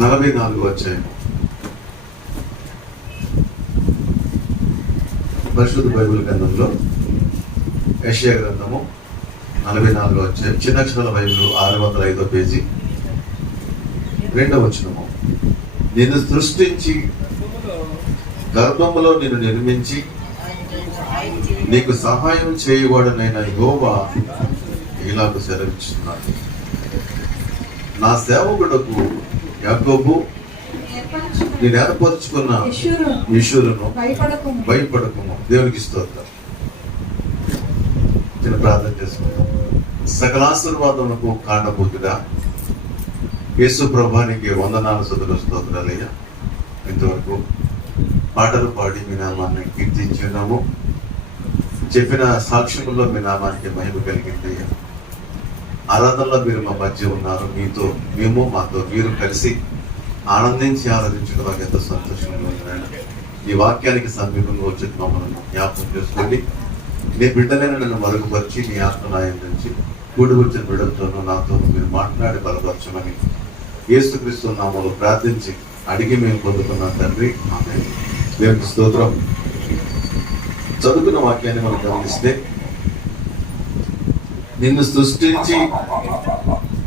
44 అధ్యాయం పరిశుద్ధ బైబిల్ గ్రంథంలో యెషయా గ్రంథము 44 అధ్యాయం, చిన్న అక్షరాల బైబిల్ 605 పేజీ, 2వ వచనము. నిన్ను సృష్టించి గర్భములో నిన్ను నిర్మించి నీకు సహాయం చేయవాడనైన యెహోవా ఇలాగ సెలవిస్తున్నాడు, నా సేవకుడకు యాకోబు నేను ఏర్పరచుకున్న యేషూరును భయపడకుము. దేవునికి స్తోత్రం. చిన్న ప్రార్థన చేసుకుంటాం. సకలాశీర్వాదములకు కాండభూతుడా యేసు ప్రభువానికి వందనాలు, స్తుతులు, స్తోత్రాలయ్యా. ఇంతవరకు పాటలు పాడి మీ నామాన్ని కీర్తించున్నాము. చెప్పిన సాక్ష్యముల్లో మీ నామానికి మహిమ కలిగింది. ఆరాధనలో మీరు మా మధ్య ఉన్నారు. మీతో మేము, మాతో మీరు కలిసి ఆనందించి ఆరాధించడం మాకు ఎంతో సంతోషంగా ఉంది. ఈ వాక్యానికి సమీపంగా వచ్చి మమ్మల్ని జ్ఞాపకం చేసుకోండి. నీ బిడ్డలైన నన్ను మరుగుపరిచి నీ ఆత్మనాయం నుంచి కూడి వచ్చిన బిడ్డలతోనూ నాతోనూ మీరు మాట్లాడి బలపరచమని యేసుక్రీస్తు నామములో ప్రార్థించి అడిగి మేము పొందుకున్నాం తండ్రి, ఆమేన్. దేవునికి స్తోత్రం. చదువుకున్న వాక్యాన్ని మనం గమనిస్తే, నిన్ను సృష్టించి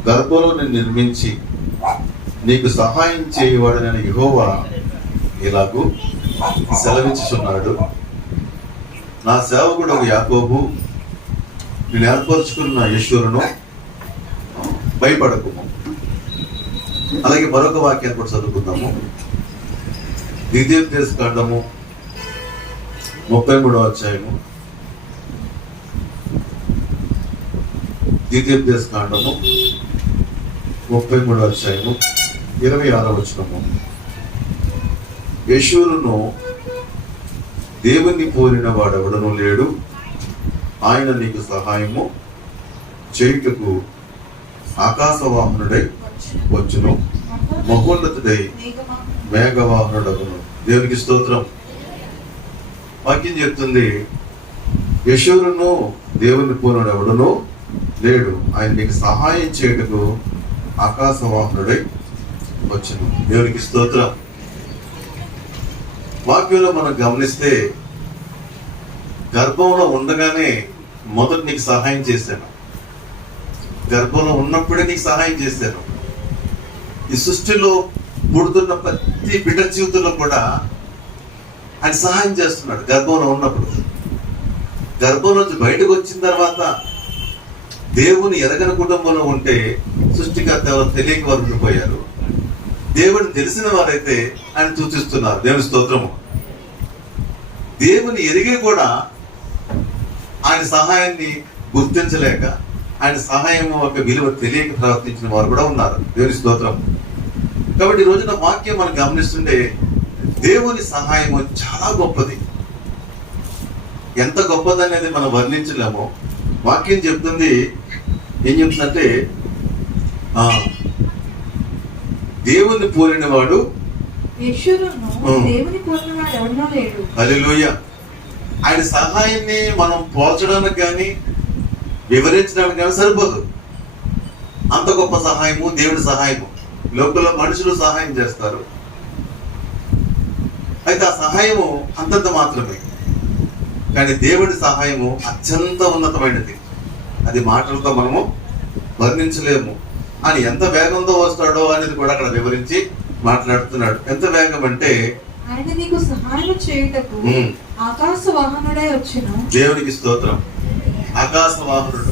గర్భంలో నిన్ను నిర్మించి నీకు సహాయం చేయవాడనైన యెహోవా ఇలాగూ సెలవిచ్చుచున్నాడు, నా సేవకుడు యాకోబు నేను ఏర్పరచుకున్న యేషూరును భయపడకుము. అలాగే మరొక వాక్యాన్ని కూడా చదువుకుందాము. ద్వితీయోపదేశకాండము 33వ అధ్యాయము, ద్వితీయోపదేశకాండము 33వ అధ్యాయము 26వ వచనము. యేషూరును దేవుని పోలిన వాడెవడనూ లేడు, ఆయన నీకు సహాయము చేయుటకు ఆకాశవాహనుడై వచ్చును, మహోన్నతుడై మేఘవాహనుడగును. దేవునికి స్తోత్రం. వాక్యం చెప్తుంది, యేషూరును దేవుని పోలిన ఎవడనూ లేడు, ఆయన నీకు సహాయం చేయుటకు ఆకాశవాహనుడై వచ్చును. దేవునికి స్తోత్రం. వాక్యంలో మనం గమనిస్తే, గర్భంలో ఉండగానే మొదట నీకు సహాయం చేశాను, గర్భంలో ఉన్నప్పుడే నీకు సహాయం చేశాను. ఈ సృష్టిలో పుడుతున్న ప్రతి బిడ్డ జీవితంలో కూడా ఆయన సహాయం చేస్తున్నాడు. గర్భంలో ఉన్నప్పుడు, గర్భం నుంచి బయటకు వచ్చిన తర్వాత దేవుని ఎరగని కుటుంబంలో ఉంటే సృష్టికర్త ఎవరు తెలియక వారు ఉండిపోయారు. దేవుని తెలిసిన వారైతే ఆయన సూచిస్తున్నారు. దేవుని స్తోత్రము. దేవుని ఎరిగి కూడా ఆయన సహాయాన్ని గుర్తించలేక, ఆయన సహాయం ఒక విలువ తెలియక ప్రవర్తించిన వారు కూడా ఉన్నారు. దేవుని స్తోత్రం. కాబట్టి ఈ రోజున వాక్యం మనం గమనిస్తుంటే, దేవుని సహాయము చాలా గొప్పది. ఎంత గొప్పది అనేది మనం వర్ణించలేము. వాక్యం చెప్తుంది, ఏం చెప్తుందంటే, దేవుని పోలిన వాడు హల్లెలూయా. ఆయన సహాయాన్ని మనం పోల్చడానికి కానీ వివరించడానికి కానీ సరిపోదు. అంత గొప్ప సహాయము దేవుడి సహాయము. లోకంలో మనుషులు సహాయం చేస్తారు, అయితే ఆ సహాయము అంతంత మాత్రమే. కానీ దేవుడి సహాయము అత్యంత ఉన్నతమైనది. అది మాటలతో మనము వర్ణించలేము. అని ఎంత వేగంతో వస్తాడో అనేది కూడా అక్కడ వివరించి మాట్లాడుతున్నాడు. ఎంత వేగం అంటే, ఆయన నీకు సహాయం చేయుటకు ఆకాశవాహనుడై వచ్చును. దేవునికి స్తోత్రం. ఆకాశవాహనుడు.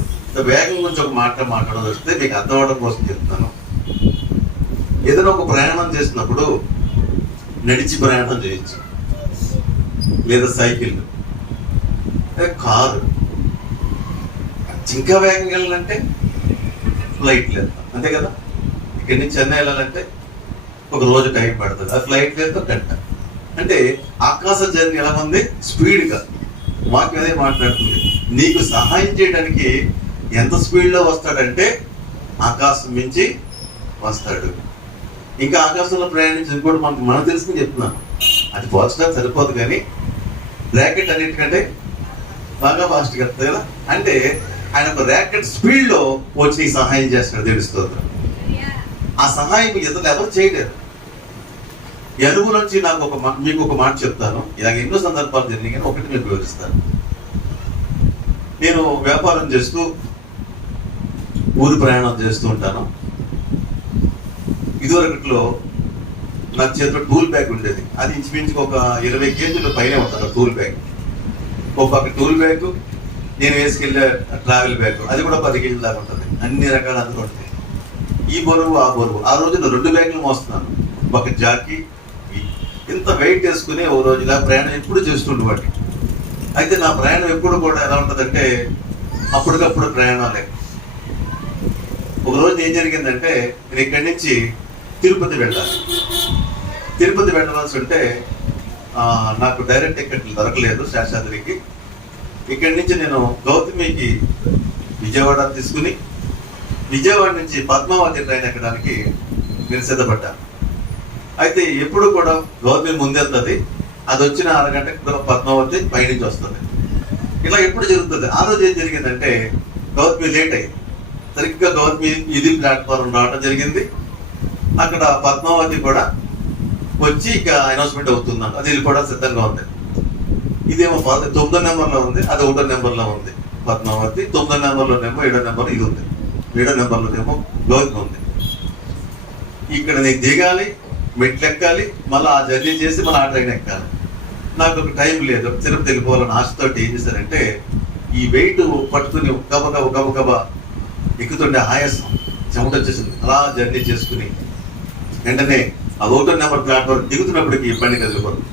వేగం గురించి ఒక మాట్లాడడం వస్తే మీకు అర్థం అవడం కోసం చెప్తాను. ఏదైనా ఒక ప్రయాణం చేసినప్పుడు నడిచి ప్రయాణం చేయొచ్చు, లేదా సైకిల్, కారు. ఇంకా వేగంగా వెళ్ళాలంటే ఫ్లైట్ లేదు, అంతే కదా. ఇక్కడి నుంచి చెన్నై వెళ్ళాలంటే ఒక రోజు టైం పడుతుంది. ఆ ఫ్లైట్ లేదు గంట. అంటే ఆకాశ జర్నీ ఎలా ఉంది? స్పీడ్గా. వాక్యం అదే మాట్లాడుతుంది. నీకు సహాయం చేయడానికి ఎంత స్పీడ్లో వస్తాడంటే ఆకాశం మించి వస్తాడు. ఇంకా ఆకాశంలో ప్రయాణించి కూడా మనకు తెలుసుకుని చెప్తున్నాను. అది పోల్చడానికి సరిపోదు, కానీ ర్యాకెట్ అన్నిటికంటే బాగా ఫాస్ట్గా వస్తుంది కదా. అంటే ఆయన ఒక ర్యాకెట్ స్పీడ్లో వచ్చి సహాయం చేస్తున్నాడు. దేవుని స్తోత్రం. ఆ సహాయం ఇతరులు ఎవరు చేయలేరు. ఈ అనుభవం నుంచి నాకు మీకు ఒక మాట చెప్తాను. ఇలాగ ఎన్నో సందర్భాలు జరిగినాయి కానీ ఒకటి మీకు వివరిస్తాను. నేను వ్యాపారం చేస్తూ ఊరు ప్రయాణం చేస్తూ ఉంటాను. ఇదివరకట్లో నా చేతిలో టూల్ బ్యాగ్ ఉండేది. అది ఇంచుమించుకు ఒక 20 కేజీల పైన ఉంటుంది టూల్ బ్యాగ్. ఒక పక్క టూల్ బ్యాగ్, నేను వేసుకెళ్ళే ట్రావెల్ బ్యాగ్, అది కూడా 10 కేజీల దాకా ఉంటుంది. అన్ని రకాల అందులో ఉంటాయి. ఈ బరువు ఆ బరువు. ఆ రోజుల్లో 2 బ్యాగులు మోస్తున్నాను. ఒక జాకీ, ఇంత వెయిట్ వేసుకుని ఓ రోజు ఇలా ప్రయాణం ఎప్పుడు చేస్తుండేవాడిని. అయితే నా ప్రయాణం ఎప్పుడు కూడా ఎలా ఉంటుందంటే అప్పటికప్పుడు ప్రయాణాలే. ఒక రోజు ఏం జరిగిందంటే నేను ఇక్కడి నుంచి తిరుపతి వెళ్ళాలి. తిరుపతి వెళ్ళవలసి ఉంటే నాకు డైరెక్ట్ టికెట్లు దొరకలేదు శేషాద్రికి. ఇక్కడి నుంచి నేను గౌతమికి విజయవాడ తీసుకుని విజయవాడ నుంచి పద్మావతి ట్రైన్ ఎక్కడానికి నేను సిద్ధపడ్డాను. అయితే ఎప్పుడు కూడా గౌతమి ముందెళ్తుంది, అది వచ్చిన అరగంటకు పద్మావతి పైనుంచి వస్తుంది. ఇలా ఎప్పుడు జరుగుతుంది. ఆ రోజు ఏం జరిగిందంటే గౌతమి లేట్ అయింది. సరిగ్గా గౌతమి ఇది ప్లాట్ఫారం రావడం జరిగింది. అక్కడ పద్మావతి కూడా వచ్చి ఇక అనౌన్స్మెంట్ అవుతుందంట. అది వెళ్ళిపోవడం సిద్ధంగా ఉంది. ఇదేమో 9వ నెంబర్లో ఉంది, అది 1వ నెంబర్లో ఉంది పద్మావతి. 9వ నెంబర్లోనేమో 7వ నెంబర్ ఇది ఉంది, 7వ నెంబర్లోనేమో గౌతమి ఉంది. ఇక్కడ నేను దిగాలి, మెట్లు ఎక్కాలి, మళ్ళీ ఆ జర్నీ చేసి మళ్ళీ ఆ ట్రైన్ ఎక్కాలి. నాకు ఒక టైం లేదు. తిరుపతి వెళ్ళిపోవాలని ఆశతోటి ఏం చేశారంటే ఈ వెయిట్ పట్టుకుని గబగబా ఎక్కుతుండే ఆయాసం, చెమట వచ్చేసింది. అలా జర్నీ చేసుకుని వెంటనే ఆ 1వ నెంబర్ ప్లాట్ఫామ్ దిగుతున్నప్పటికీ ఇబ్బంది కదిలిపోతుంది.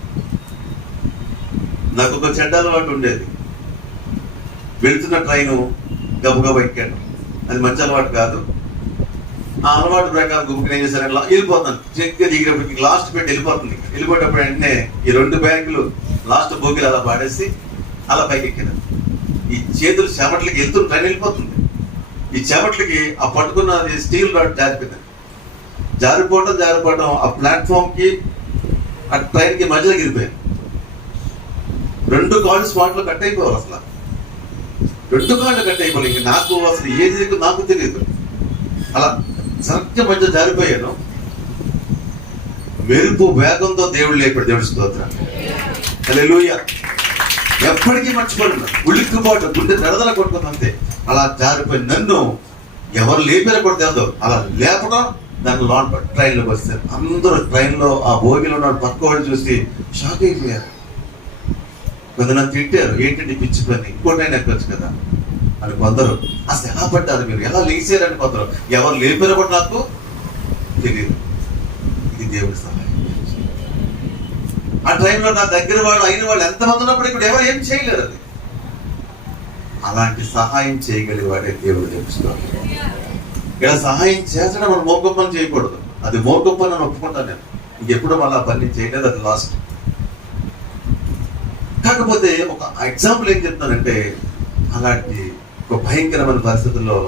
నాకు ఒక చెడ్డ అలవాటు ఉండేది. వెళుతున్న ట్రైను గబగబా ఎక్కాను. అది మంచి అలవాటు కాదు. ఆ అలవాటు ప్రకారం గుంపుకి ఏం చేశాను, వెళ్ళిపోతాను. చెక్గా దిగినప్పటికి లాస్ట్ పెట్టి వెళ్ళిపోతుంది. వెళ్ళిపోయేటప్పుడు వెంటనే ఈ 2 బ్యాగులు లాస్ట్ బోగిలు అలా పాడేసి అలా పైకి ఎక్కాను. ఈ చేతులు చెమట్లకి వెళ్తున్న ట్రైన్ వెళ్ళిపోతుంది. ఈ చెమట్లకి ఆ పట్టుకున్న స్టీల్ రాడ్ జారిపోవడం ఆ ప్లాట్ఫామ్ కి ఆ ట్రైన్ కి మధ్యలో గిరిపోయాను. 2 కాళ్ళు స్పాట్ లో కట్ అయిపోవాలి. అసలు 2 కాళ్ళు కట్ అయిపోవాలి. ఇంక నాకు అసలు ఏది నాకు తెలియదు. అలా సత్య మధ్య జారిపోయాను. మెరుపు వేగంతో దేవుడు లేపాడు. దేవుడి స్తోత్రం. హల్లెలూయా. ఎప్పటికీ మర్చిపోయినా ఉలిక్కిపాటు గుండె దడదల కొట్టుకుంది అంతే. అలా జారిపోయి నన్ను ఎవరు లేపారో కూడా తెలియదు. అలా లేపడం దాన్ని లోన్ ట్రైన్లోకి వస్తారు. అందరూ ట్రైన్లో ఆ భోగిలో ఉన్న పక్క వాళ్ళు చూసి షాక్ అయిపోయారు. కొందరు తిట్టారు, ఏంటంటే పిచ్చి పని, ఇంకో ట్రైన్ ఎక్కొచ్చు కదా అని కొందరు. అసలు ఎలా పడ్డారు మీరు, ఎలా లేచారని కొందరు. ఎవరు లేపారో కూడా నాకు తెలియదు. ఇది దేవుడి సహాయం. ఆ ట్రైన్లో నా దగ్గర వాళ్ళు అయిన వాళ్ళు ఎంతమంది ఉన్నప్పుడు ఇక్కడ ఎవరు ఏం చేయలేరు. అది అలాంటి సహాయం చేయగలిగేవాడే దేవుడు చెప్తున్నాడు. ఇలా సహాయం చేసడం మనం మోగొప్పని చేయకూడదు. అది మోగొప్పని అని ఒప్పుకుంటాను నేను. ఇంకెప్పుడు మళ్ళీ పని చేయలేదు, అది లాస్ట్. కాకపోతే ఒక ఎగ్జాంపుల్ ఏం చెప్తానంటే అలాంటి ఒక భయంకరమైన పరిస్థితుల్లో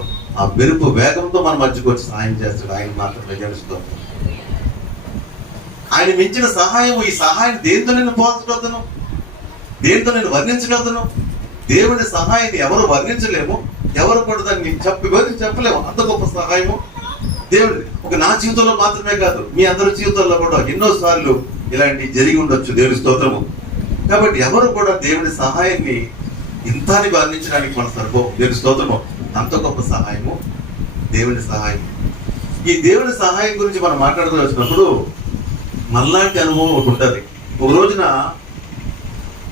ఆ మెరుపు వేగంతో మన మధ్యకు వచ్చి సహాయం చేస్తాడు. ఆయన మాత్రమే తెలుసుకోవాలి. ఆయన మించిన సహాయం, ఈ సహాయం దేంతో నేను పోల్చగలుగుతాను, దేంతో నేను వర్ణించగలుగుతాను. దేవుడి సహాయాన్ని ఎవరు వర్ణించలేము, ఎవరు కూడా దాన్ని చెప్పలేము. అంత గొప్ప సహాయము దేవుడి. ఒక నా జీవితంలో మాత్రమే కాదు, మీ అందరి జీవితాల్లో కూడా ఎన్నోసార్లు ఇలాంటి జరిగి ఉండొచ్చు. దేవుడి స్తోత్రము. కాబట్టి ఎవరు కూడా దేవుడి సహాయాన్ని ఇంతాన్ని వర్ణించడానికి మన సరిపోవు. దేవుడి స్తోత్రము. అంత గొప్ప సహాయము దేవుడి సహాయం. ఈ దేవుడి సహాయం గురించి మనం మాట్లాడుతూ వచ్చినప్పుడు మనలాంటి అనుభవం ఒకటి ఉంటుంది. ఒక రోజున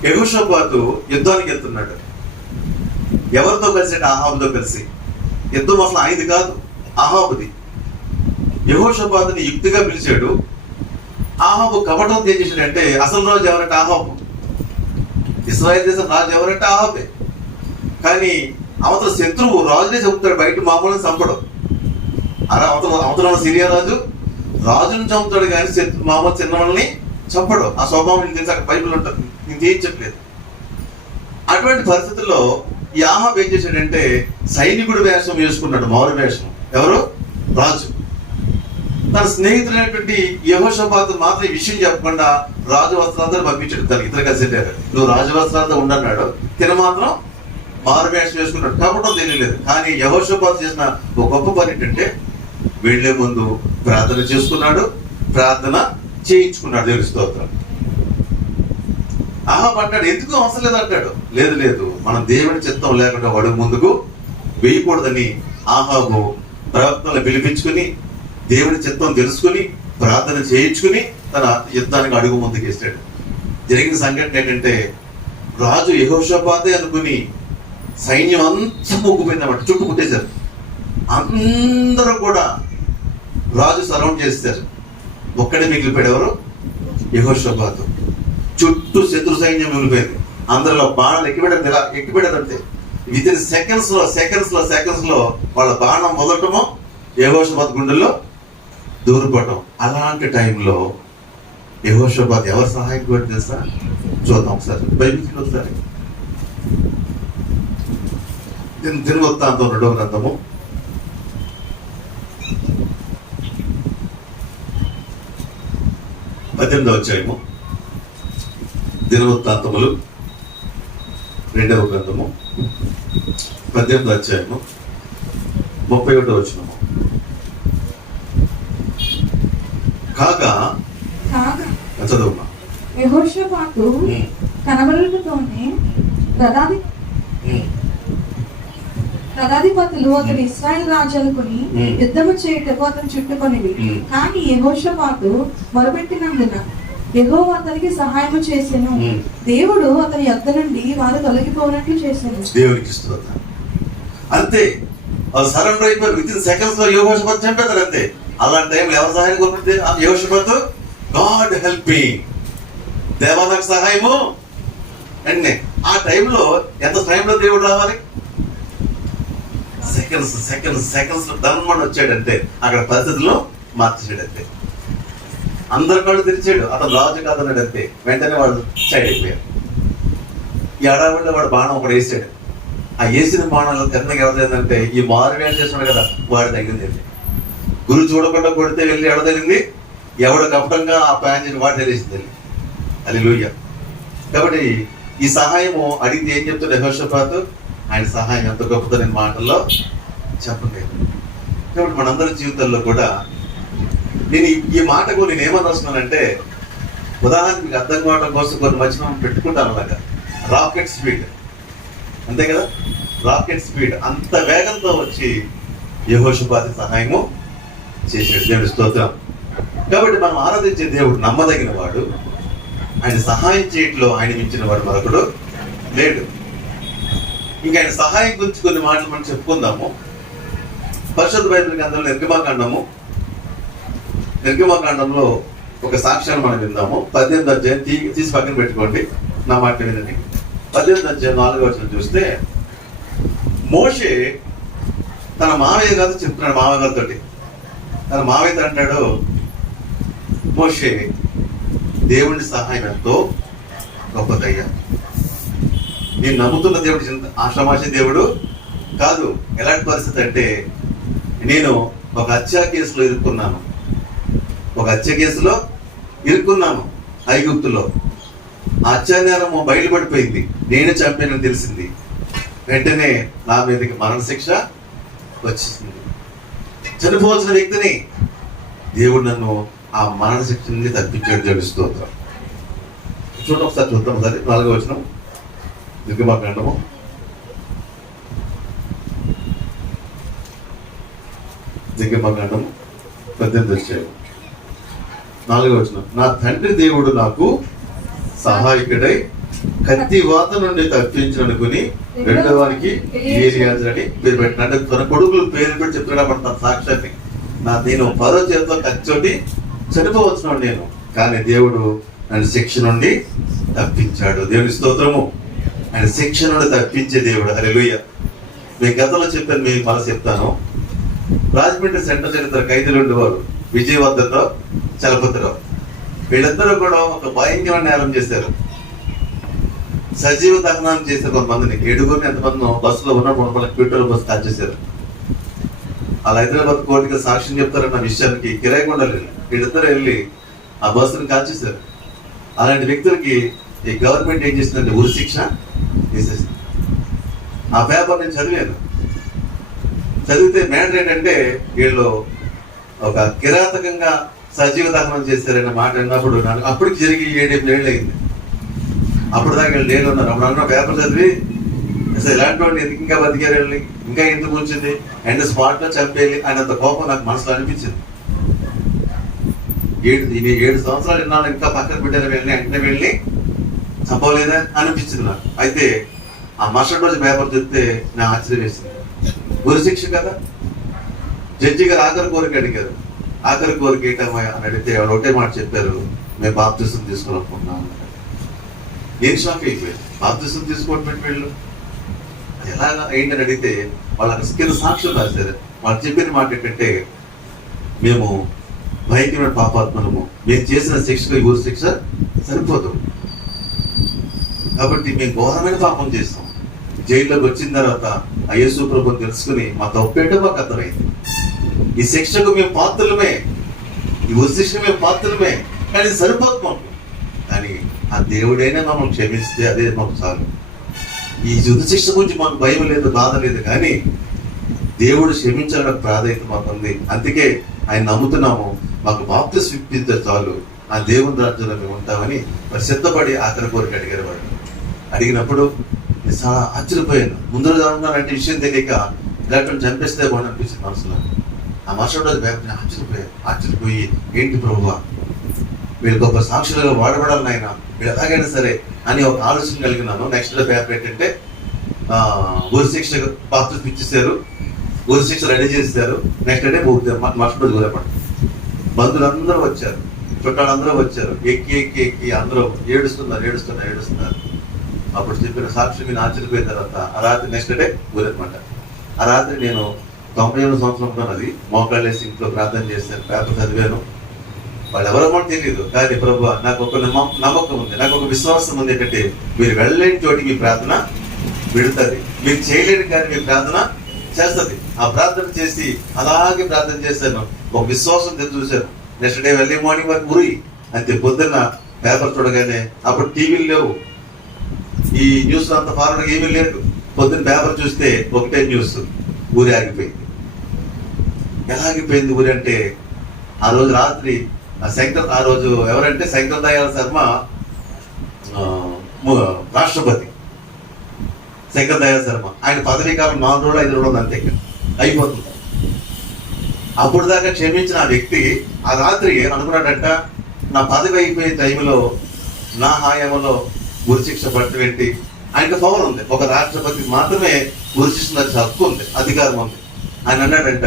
యెహోషాపాతు యుద్ధానికి వెళ్తున్నాడు. ఎవరితో కలిసి అంటే అహాబుతో కలిసి. యుద్ధం అసలు ఆయనది కాదు, అహాబుది. యెహోషాపాతుని యుక్తిగా పిలిచాడు. అహాబు కపటం ఏం చేశాడంటే, అసలు రాజు ఎవరంటే అహాబు, ఇశ్రాయేల్ దేశం రాజు ఎవరంటే అహాబే. కానీ అవతల శత్రువు రాజునే చంపుతాడు, బయట మామూలుగా చంపడం. అవతల సిరియా రాజును చంపుతాడు కానీ మామూలు చిన్న వాళ్ళని చంపడు. ఆ స్వభావం నేను తెలిసి అక్కడ బైబిల్ ఉంటుంది, నేను చేయించట్లేదు. అటువంటి పరిస్థితుల్లో ఈ అహాబు ఏం చేశాడంటే సైనికుడు వేషం వేసుకున్నాడు, మారు వేషం. ఎవరు? రాజు. తన స్నేహితుడైనటువంటి యెహోషాపాతు మాత్రం ఈ విషయం చెప్పకుండా రాజు వస్త్రాలతో పంపించాడు. తన ఇద్దరు కలిసి వెళ్ళారు. నువ్వు రాజు వస్త్రాలతో ఉండన్నాడు, తిన మాత్రం మారు వేషం వేసుకున్నాడు. కపటం తెలియలేదు. కానీ యెహోషాపాతు చేసిన ఒక గొప్ప పని ఏంటంటే వెళ్లే ముందు ప్రార్థన చేసుకున్నాడు, ప్రార్థన చేయించుకున్నాడు. దేవుని స్తోత్రం. ఆహాబు అంటాడు, ఎందుకు అవసరం లేదు అంటాడు. లేదు లేదు, మనం దేవుని చిత్తం లేకుండా అడుగు ముందుకు వేయకూడదని ఆహాబు ప్రవక్తలను పిలిపించుకుని దేవుని చిత్తం తెలుసుకుని ప్రార్థన చేయించుకుని తన యుద్ధానికి అడుగు ముందుకు వేస్తాడు. జరిగిన సంఘటన ఏంటంటే, రాజు యెహోషాపాతే అనుకుని సైన్యం అంతా మూకుపోయిందన్నమాట, చుట్టుముట్టేశారు. అందరూ కూడా రాజు సరౌండ్ చేస్తారు. ఒక్కడే మిగిలిపోయాడు. ఎవరు? యెహోషాపాతు. చుట్టూ శత్రు సైన్యం మిగిలిపోయింది. అందరిలో బాణాలు ఎక్కిపెట్టారంతే. విత్ ఇన్ సెకండ్స్ లో వాళ్ళ బాణం మొదలటమో యెహోషాపాతు గుండెల్లో దూరిపోవటం. అలాంటి టైంలో యెహోషాపాతు ఎవరు సహాయం కూడా తెలుసా? చూద్దాం ఒకసారి బైబిల్కి ఒకసారి. దినవృత్తాంతం 2వ గ్రంథము 18వ అధ్యాయము. దినవృత్తాంతములు 2వ గ్రంథము 18వ అధ్యాయము 31వ వచనము. కాగా చదువుమా. యెహోషాపాతు కనబడుటతోనే రథాధిపతులు అతడు ఇశ్రాయేలు రాజు అనుకుని యుద్ధము చేయుటకు అతను చుట్టుకొనివి. కానీ యెహోషాపాతు మొరపెట్టినందున యెహోవా అతనికి సహాయము చేసెను. దేవుడు అతని యొద్ద నుండి వారు తొలగిపోనట్లు చేసెను. దేవునికి స్తోత్రం. అంతే, వాళ్ళు సరెండర్ అయిపోయారు. విత్ ఇన్ సెకండ్స్ లో యెహోషాపాతు చంపేస్తారు అంతే. అలాంటి టైంలో ఎవరు సహాయం కోరుకుంటే యెహోషాపాతు గాడ్ హెల్ప్ మీ, దేవా నాకు సహాయము అంటే ఆ టైంలో ఎంత టైంలో దేవుడు రావాలి? సెకండ్స్ లో ధర్మం వచ్చాడంటే అక్కడ పరిస్థితుల్లో మార్చేసాడంతే. అందరి కళ్ళు తెరిచాడు. అతను రాజు కాదన్నాడంతే. వెంటనే వాడు సైడ్ అయిపోయాడు. ఈ అడవుల్లో వాడు బాణం ఒకటి వేసాడు. ఆ వేసిన బాణాలు తిన్నగా ఎవరిదంటే ఈ మారువేం చేస్తున్నాడు కదా వాడు తగ్గింది. గురు చూడకుండా కొడితే వెళ్ళి ఎడతలింది. ఎవడు కపటంగా ఆ ప్లాన్ చేసి వాడు తెలిసింది. హల్లెలూయా. కాబట్టి ఈ సహాయము అడిగితే ఏం చెప్తాడు యెహోషాపాతు? ఆయన సహాయం ఎంత గొప్పదో నేను మాటల్లో చెప్పలేదు. కాబట్టి మనందరి జీవితంలో కూడా నేను ఈ మాటకు నేను ఏమని వస్తున్నానంటే, ఉదాహరణకి మీకు అర్థం కావడం కోసం కొన్ని వచనం పెట్టుకుంటాను. అలాగా రాకెట్ స్పీడ్, అంతే కదా, రాకెట్ స్పీడ్ అంత వేగంతో వచ్చి యెహోషాపాతు సహాయము చేసాడు. దేవుడి స్తోత్రం. కాబట్టి మనం ఆరాధించే దేవుడు నమ్మదగిన వాడు. ఆయన సహాయం చేయట్లో ఆయన మించిన వాడు మరొకడు లేడు. ఇంకా ఆయన సహాయం గురించి కొన్ని మాటలు మనం చెప్పుకుందాము. పరిశుద్ధ బైబిల్ గ్రంథంలో నిర్గమకాండంలో ఒక సాక్ష్యాన్ని మనం విందాము. 18వ అధ్యాయం తీసి పక్కన పెట్టుకోండి, నా మాట వినండి. 18వ అధ్యాయం 4వ వచనం చూస్తే, మోషే తన మావయ్య గారు చెప్తున్నాడు. మావయ్య గారితో తన మావయ్యతో అంటాడు, మోషే దేవుని సహాయం ఎంతో గొప్పదయ్యా. నేను నమ్ముతున్న దేవుడు ఆషామాషి దేవుడు కాదు. ఎలాంటి పరిస్థితి అంటే, నేను ఒక హత్య కేసులో ఇరుక్కున్నాను ఐగుప్తులో. ఆ హత్యానేరము బయలుపడిపోయింది. నేను చంపానని తెలిసింది. వెంటనే నా మీదకి మరణశిక్ష వచ్చింది. చనిపోవలసిన వ్యక్తిని దేవుడు నన్ను ఆ మరణశిక్ష నుండి తప్పించాడు. దేవుని స్తోత్రం. చూడండి ఒకసారి చూద్దాం. ఒకసారి 4వ వచనం నిర్గమకాండము 18వ అధ్యాయం 4వ వచనం. నా తండ్రి దేవుడు నాకు సహాయకుడై కత్తి వాత నుండి తప్పించనుకుని రెండవానికి ఏలియాజని పేరు పెట్టిన. అంటే తన కొడుకులు పేరు పెట్టి చెప్తున్నాడు తన సాక్ష్యాన్ని. నేను ఫరో చేతిలో కత్తితోటి చనిపోవచ్చున్నాడు నేను, కానీ దేవుడు నన్ను శిక్ష నుండి తప్పించాడు. దేవుని స్తోత్రము. ఆయన శిక్ష నుండి తప్పించే దేవుడు. హల్లెలూయా. నేను గతంలో చెప్పాను, మీకు మళ్ళీ చెప్తాను. రాజమండ్రి సెంట్రల్ చరిత్ర ఖైదీలు ఉండేవారు, విజయవర్ధన్రావు, చలపతిరావు. వీళ్ళిద్దరూ కూడా ఒక భయంకరమైన నేరం చేశారు. సజీవ దహనం చేశారు. కొంతమందిని 7గురిని ఎంతమంది బస్సులో ఉన్నప్పుడు పెట్రోల్ బస్సు కాల్ చేశారు. అలా హైదరాబాద్ కోర్టుకి సాక్ష్యం చెప్తారన్న విషయానికి కిరాయికొండలు వీళ్ళిద్దరూ వెళ్ళి ఆ బస్సును కాల్ చేశారు. అలాంటి వ్యక్తులకి ఈ గవర్నమెంట్ ఏం చేసిందంటే ఉరి శిక్ష తీసేసింది. ఆ పేపర్ నేను చదివితే మ్యాటర్ ఏంటంటే, వీళ్ళు ఒక కిరాతకంగా సజీవ దహనం చేశారనే మాట విన్నప్పుడు నాకు అప్పటికి జరిగి 7-8 ఏళ్ళు అయింది. అప్పుడు దాకా నేను ఉన్నారు. అప్పుడు అన్న పేపర్ చదివి అసలు ఇలాంటి వాడిని ఎందుకు ఇంకా బతికారు వెళ్ళి, ఇంకా ఎందుకు ఉంచింది, అండ్ స్పాట్ లో చంపేయాలి అనేంత కోపం నాకు మనసులో అనిపించింది. 7 సంవత్సరాలు విన్నాను, ఇంకా పక్కన పెట్టారు వెళ్ళి, వెంటనే వెళ్ళి చంపలేదా అనిపించింది నాకు. అయితే ఆ మరుసటి రోజు పేపర్ చెప్తే నా ఆశ్చర్యం వేసింది. గురి శిక్ష కదా. జడ్జి గారు ఆఖరి కోరిక అడిగారు. ఆఖరి కోరిక ఏంటమ్మా అని అడిగితే ఎవరు ఒకటే మాట చెప్పారు, మేము బాప్తిసం తీసుకున్నాం. నేను షాక్ అయిపోయాను. బాప్తిసం తీసుకోవడం వీళ్ళు ఎలాగా ఏంటని అడిగితే వాళ్ళకి కింద సాక్ష్యం రాశారు. వాళ్ళు చెప్పిన మాట ఏంటంటే, మేము భయంకరమైన పాపాత్మనము, మేము చేసిన శిక్షకు ఊరి శిక్ష సరిపోదు కాబట్టి మేము ఘోరమైన పాపం చేస్తాం. జైల్లోకి వచ్చిన తర్వాత ఆ యేసు ప్రభువుని తెలుసుకుని మా తప్పేటో మాకు అర్థమైంది. ఈ శిక్షకు మేము పాత్రలమే, ఈ ఊరి శిక్షకు మేము పాత్రలమే, కానీ ఇది సరిపోదు మాకు. కానీ ఆ దేవుడైనా మమ్మల్ని క్షమిస్తే అదే మాకు చాలు. ఈ యుద్ధ శిక్ష గురించి మాకు భయం లేదు, బాధ లేదు, కానీ దేవుడు క్షమించాలన్న ప్రాధాన్యత మాకు ఉంది. అందుకే ఆయన నమ్ముతున్నాము. మాకు బాప్తిసం ఇప్పిస్తే చాలు, ఆ దేవుని రాజ్యంలో మేము ఉంటామని మరి సిద్ధపడి ఆఖరి కోరిక అడిగారు. వాడు అడిగినప్పుడు నేను చాలా ఆశ్చర్యపోయాను. ముందు రోజు అనుకున్నానంటే విషయం తెలియక ఇలాంటి చంపేస్తే బాగుంది అనిపించింది మనసులో. ఆ మరుసటి రోజు పేపర్ ఆశ్చర్యపోయి ఏంటి ప్రభువా, వీళ్ళు గొప్ప సాక్షులుగా వాడబడాలి ఆయన, వీళ్ళు ఎలాగైనా సరే అని ఒక ఆలోచన కలిగినాను. నెక్స్ట్ డే పేపర్ ఏంటంటే ఊరి శిక్ష బాప్తిసం ఇచ్చేసారు, ఊరి శిక్ష రెడీ చేశారు. నెక్స్ట్ డే మరుసటి రోజు ఊరేపడ్డారు. బంధువులందరూ వచ్చారు, చుట్టాలందరూ వచ్చారు. ఎక్కి అందరూ ఏడుస్తున్నారు. అప్పుడు చెప్పిన సాక్షి మీద ఆశ్చర్యపోయిన తర్వాత ఆ రాత్రి నెక్స్ట్ డే ఊరేనమాట. ఆ రాత్రి నేను 98 సంవత్సరంలో అది మోకాళ్ళేసి ఇంట్లో ప్రార్థన చేశాను, పేపర్ చదివాను. వాళ్ళు ఎవరో మనకు తెలియదు, కానీ ప్రభువా నాకు ఒక నమ్మకం ఉంది, నాకు ఒక విశ్వాసం ఉంది. ఏంటంటే మీరు వెళ్ళలేని చోటికి మీ ప్రార్థన పెడుతుంది, మీరు చేయలేని కానీ మీ ప్రార్థన చేస్తుంది. ఆ ప్రార్థన చేసి అలాగే ప్రార్థన చేశాను, ఒక విశ్వాసం చూశాను. నెక్స్ట్ డే వెళ్ళి మార్నింగ్ వరకు ఊరి అంతే. పొద్దున్న పేపర్ చూడగానే అప్పుడు టీవీలు లేవు, ఈ న్యూస్ అంత ఫార్వర్డ్ ఏమీ లేదు. పొద్దున్న పేపర్ చూస్తే ఒకటే న్యూస్, ఊరి ఆగిపోయింది. ఎలా ఆగిపోయింది ఊరి అంటే, ఆ రోజు రాత్రి ఆ రోజు ఎవరంటే శంకర్ దయాళ్ శర్మ రాష్ట్రపతి. శంకర్ దయాళ్ శర్మ ఆయన పదవీ కాలం 4 రోజులు 5 రోజులు అంతే అయిపోతుంది. అప్పుడు దాకా క్షమించిన ఆ వ్యక్తి ఆ రాత్రి అనుకున్నాడంట, నా పదవి అయిపోయే టైంలో నా హాయంలో ఉరి శిక్ష పడటం ఏంటి. ఆయనకు పవర్ ఉంది, ఒక రాష్ట్రపతికి మాత్రమే ఉరి శిక్ష హక్కు ఉంది, అధికారం ఉంది. ఆయన అన్నాడంట,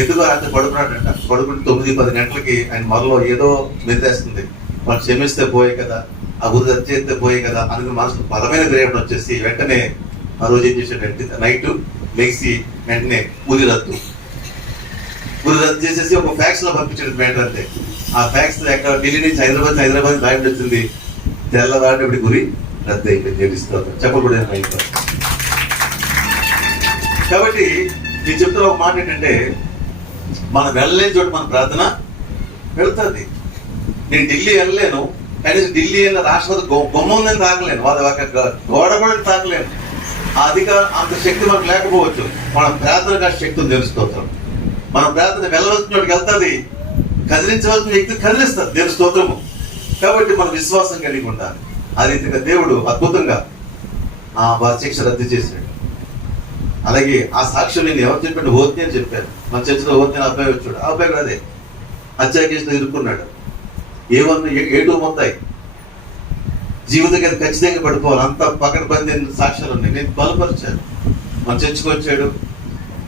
ఎందుకో రాత్రి పడుకున్నాడంట. పడుకుంటే 9-10 గంటలకి ఆయన మొదలో ఏదో మెదిలేస్తుంది, వాళ్ళు క్షమిస్తే పోయే కదా, ఆ ఉరి రద్దు చేస్తే పోయే కదా అనుకుని మనసుకు బలమైన ప్రేరణ వచ్చేసి వెంటనే ఆ రోజు ఏం చేశాడంటే నైట్ లెగిసి వెంటనే ఉరి రద్దు చేసేసి ఒక ఫ్యాక్స్ లో పంపించాడు మ్యాటర్ అంతే. ఆ ఫ్యాక్స్ ఎక్కడ ఢిల్లీ నుంచి హైదరాబాద్ రాయడం వచ్చింది. తెల్లవారి ఇప్పుడు గురి రద్దు అయిపోయింది. చెప్పకూడదు. కాబట్టి నేను చెప్తున్న ఒక మాట ఏంటంటే, మనం వెళ్ళలేని చోటు మన ప్రార్థన వెళ్తుంది. నేను ఢిల్లీ వెళ్ళలేను, కనీసం ఢిల్లీ వెళ్ళిన రాష్ట్రపతి గుమ్మందని తాకలేను, వాళ్ళ గోడ కూడా తాకలేను. ఆ అధికారం అంత శక్తి మనకు లేకపోవచ్చు. మన ప్రార్థనకు శక్తి ఉంది తెలుసుకోవచ్చు. మన ప్రార్థన వెళ్ళవలసిన చోటుకి వెళ్తుంది, కదిలించవలసిన వ్యక్తి కదిలిస్తుంది దేవుని స్తోత్రము. కాబట్టి మనం విశ్వాసం కలిగి ఉండాలి. ఆ రీతిగా దేవుడు అద్భుతంగా వారి శిక్ష రద్దు చేశాడు. అలాగే ఆ సాక్ష్యం నేను ఎవరు చెప్పాడు, ఓత్ని అని చెప్పాను. మన చర్చలో ఓత్ని అబ్బాయి వచ్చాడు. ఆ అబ్బాయి కూడా అదే హత్యా కేసులో ఇరుక్కున్నాడు. A1 మొత్తాయి జీవితం ఖచ్చితంగా పడిపోవాలి, అంత పక్కన పని సాక్ష్యాలు ఉన్నాయి. నేను బలపరిచాను. మన చర్చకు వచ్చాడు,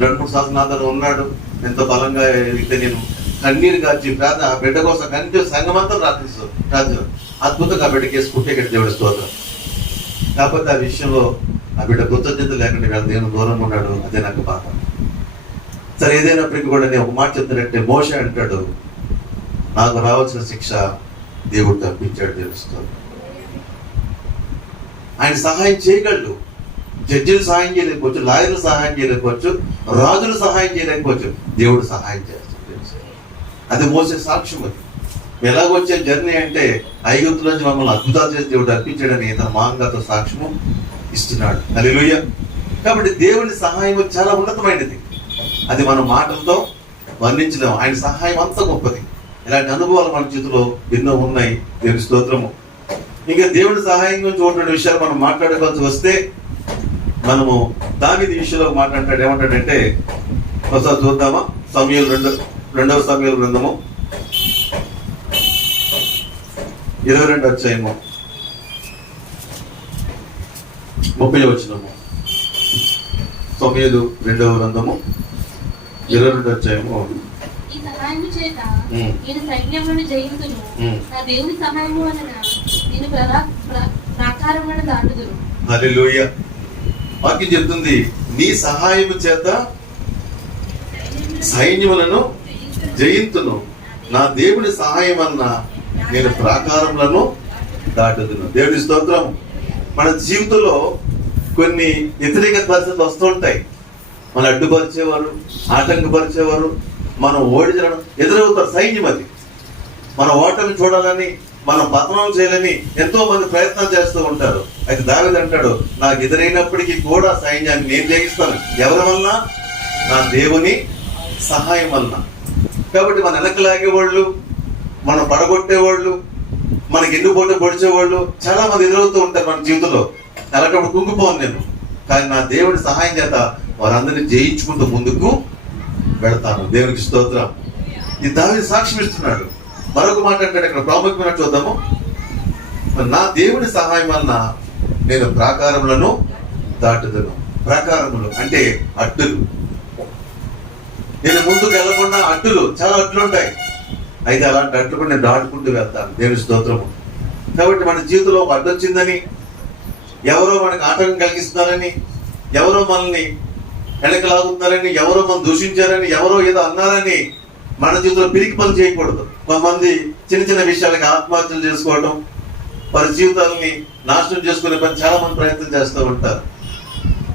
2-3 సంవత్సరాలు ఉన్నాడు. ఎంతో బలంగా అయితే నేను కన్నీరు కాచి ప్రార్థన ఆ బిడ్డ కోసం కన్నీరు సంఘమంతా ప్రార్థిస్తాను. అద్భుతంగా ఆ బిడ్డ కేసు పుట్టేకటి దేవుడి స్తోత్రం. కాకపోతే ఆ విషయంలో ఆ బిడ్డ కృతజ్ఞత లేకుండా వీళ్ళ దేవుని దూరంగా ఉన్నాడు. అదే నాకు బాధ. సరే, ఏదైనప్పటికీ కూడా నేను ఒక మాట చెప్తానంటే, మోషే అంటాడు, నాకు రావాల్సిన శిక్ష దేవుడు తప్పించాడు తెలుస్తుంది. ఆయన సహాయం చేయగలడు. జడ్జిలు సహాయం చేయలేకపోవచ్చు, లాయర్లు సహాయం చేయలేకపోవచ్చు, రాజులు సహాయం చేయలేకపోవచ్చు, దేవుడు సహాయం చేస్తాడు. అది మోసే సాక్ష్యం. అది ఎలాగొచ్చే జర్నీ అంటే, ఐగుప్తు నుంచి మమ్మల్ని అద్భుతాలు చేసి దేవుడు అర్పించాడని తన మాంగాతో సాక్ష్యము ఇస్తున్నాడు. హల్లెలూయా. కాబట్టి దేవుని సహాయం చాలా ఉన్నతమైనది. అది మనం మాటలతో వర్ణించలేము. ఆయన సహాయం అంత గొప్పది. ఇలాంటి అనుభవాలు మన చేతిలో ఎన్నో ఉన్నాయి. దేవుని స్తోత్రము. ఇంకా దేవుడి సహాయం గురించి ఉన్నటువంటి విషయాలు మనం మాట్లాడుకోవాల్సి వస్తే, మనము దావీదు విషయంలో మాట్లాడతాడు. ఏమంటాడంటే, ఒకసారి చూద్దామా, రెండవ సమూయేలు గ్రంథము 22 అధ్యాయము 30 వచనము. సమూయేలు 2వ గ్రంథము 22 అధ్యాయము. ఈ సహాయము చేత నేను సైన్యములను జయింతును, నా దేవుని సహాయము వలన నేను ప్రాకారములను దాటుదును. హల్లెలూయా. వాక్యం చెప్తుంది, నీ సహాయము చేత సైన్యములను జయింతును, నా దేవుని సహాయం వలన నేను ప్రాకారములను దాటుదును. దేవుని స్తోత్రం. మన జీవితంలో కొన్ని వ్యతిరేక పరిస్థితులు వస్తూ ఉంటాయి. మనం అడ్డుపరిచేవారు, ఆటంకపరిచేవారు, మనం ఓడించడం ఎదురవుతారు. సైన్యం అది. మన ఓటమి చూడాలని, మనం పతనం చేయాలని ఎంతో మంది ప్రయత్నం చేస్తూ ఉంటారు. అయితే దావీదు అంటాడు, నాకు ఎదురైనప్పటికీ కూడా సైన్యాన్ని నేను జయిస్తాను. ఎవరి వలన? నా దేవుని సహాయం వలన. కాబట్టి మన వెనకలాగేవాళ్ళు, మనం పడగొట్టేవాళ్ళు, మనకి ఎన్నుపోటు పొడిచేవాళ్ళు చాలా మంది ఎదురవుతూ ఉంటారు మన జీవితంలో. అలాంటప్పుడు కుంగిపోను నేను. కానీ నా దేవుడి సహాయం చేత వారందరినీ జయించుకుంటూ ముందుకు వెళతాను. దేవునికి స్తోత్రం. ఈ దావీదు సాక్ష్యం ఇస్తున్నాడు. మరొక మాట అంటాడు, ఇక్కడ ప్రాముఖ్యమైన చూద్దాము. నా దేవుడి సహాయం వలన నేను ప్రాకారములను దాటుదును. ప్రాకారములు అంటే అడ్డులు. నేను ముందుకు వెళ్ళకుండా అడ్డులు, చాలా అడ్డులు ఉంటాయి. అయితే అలాంటి అడ్డు కూడా నేను దాటుకుంటూ వెళ్తాను. దేవుని స్తోత్రము. కాబట్టి మన జీవితంలో ఒక అడ్డు వచ్చిందని, ఎవరో మనకు ఆటంకం కలిగిస్తున్నారని, ఎవరో మనల్ని వెనకలాగుతున్నారని, ఎవరో మనం దూషించారని, ఎవరో ఏదో అన్నారని మన జీవితంలో పిరికి పనులు చేయకూడదు. కొంతమంది చిన్న చిన్న విషయాలకి ఆత్మహత్యలు చేసుకోవడం, వారి జీవితాలని నాశనం చేసుకునే పని చాలా మంది ప్రయత్నం చేస్తూ ఉంటారు.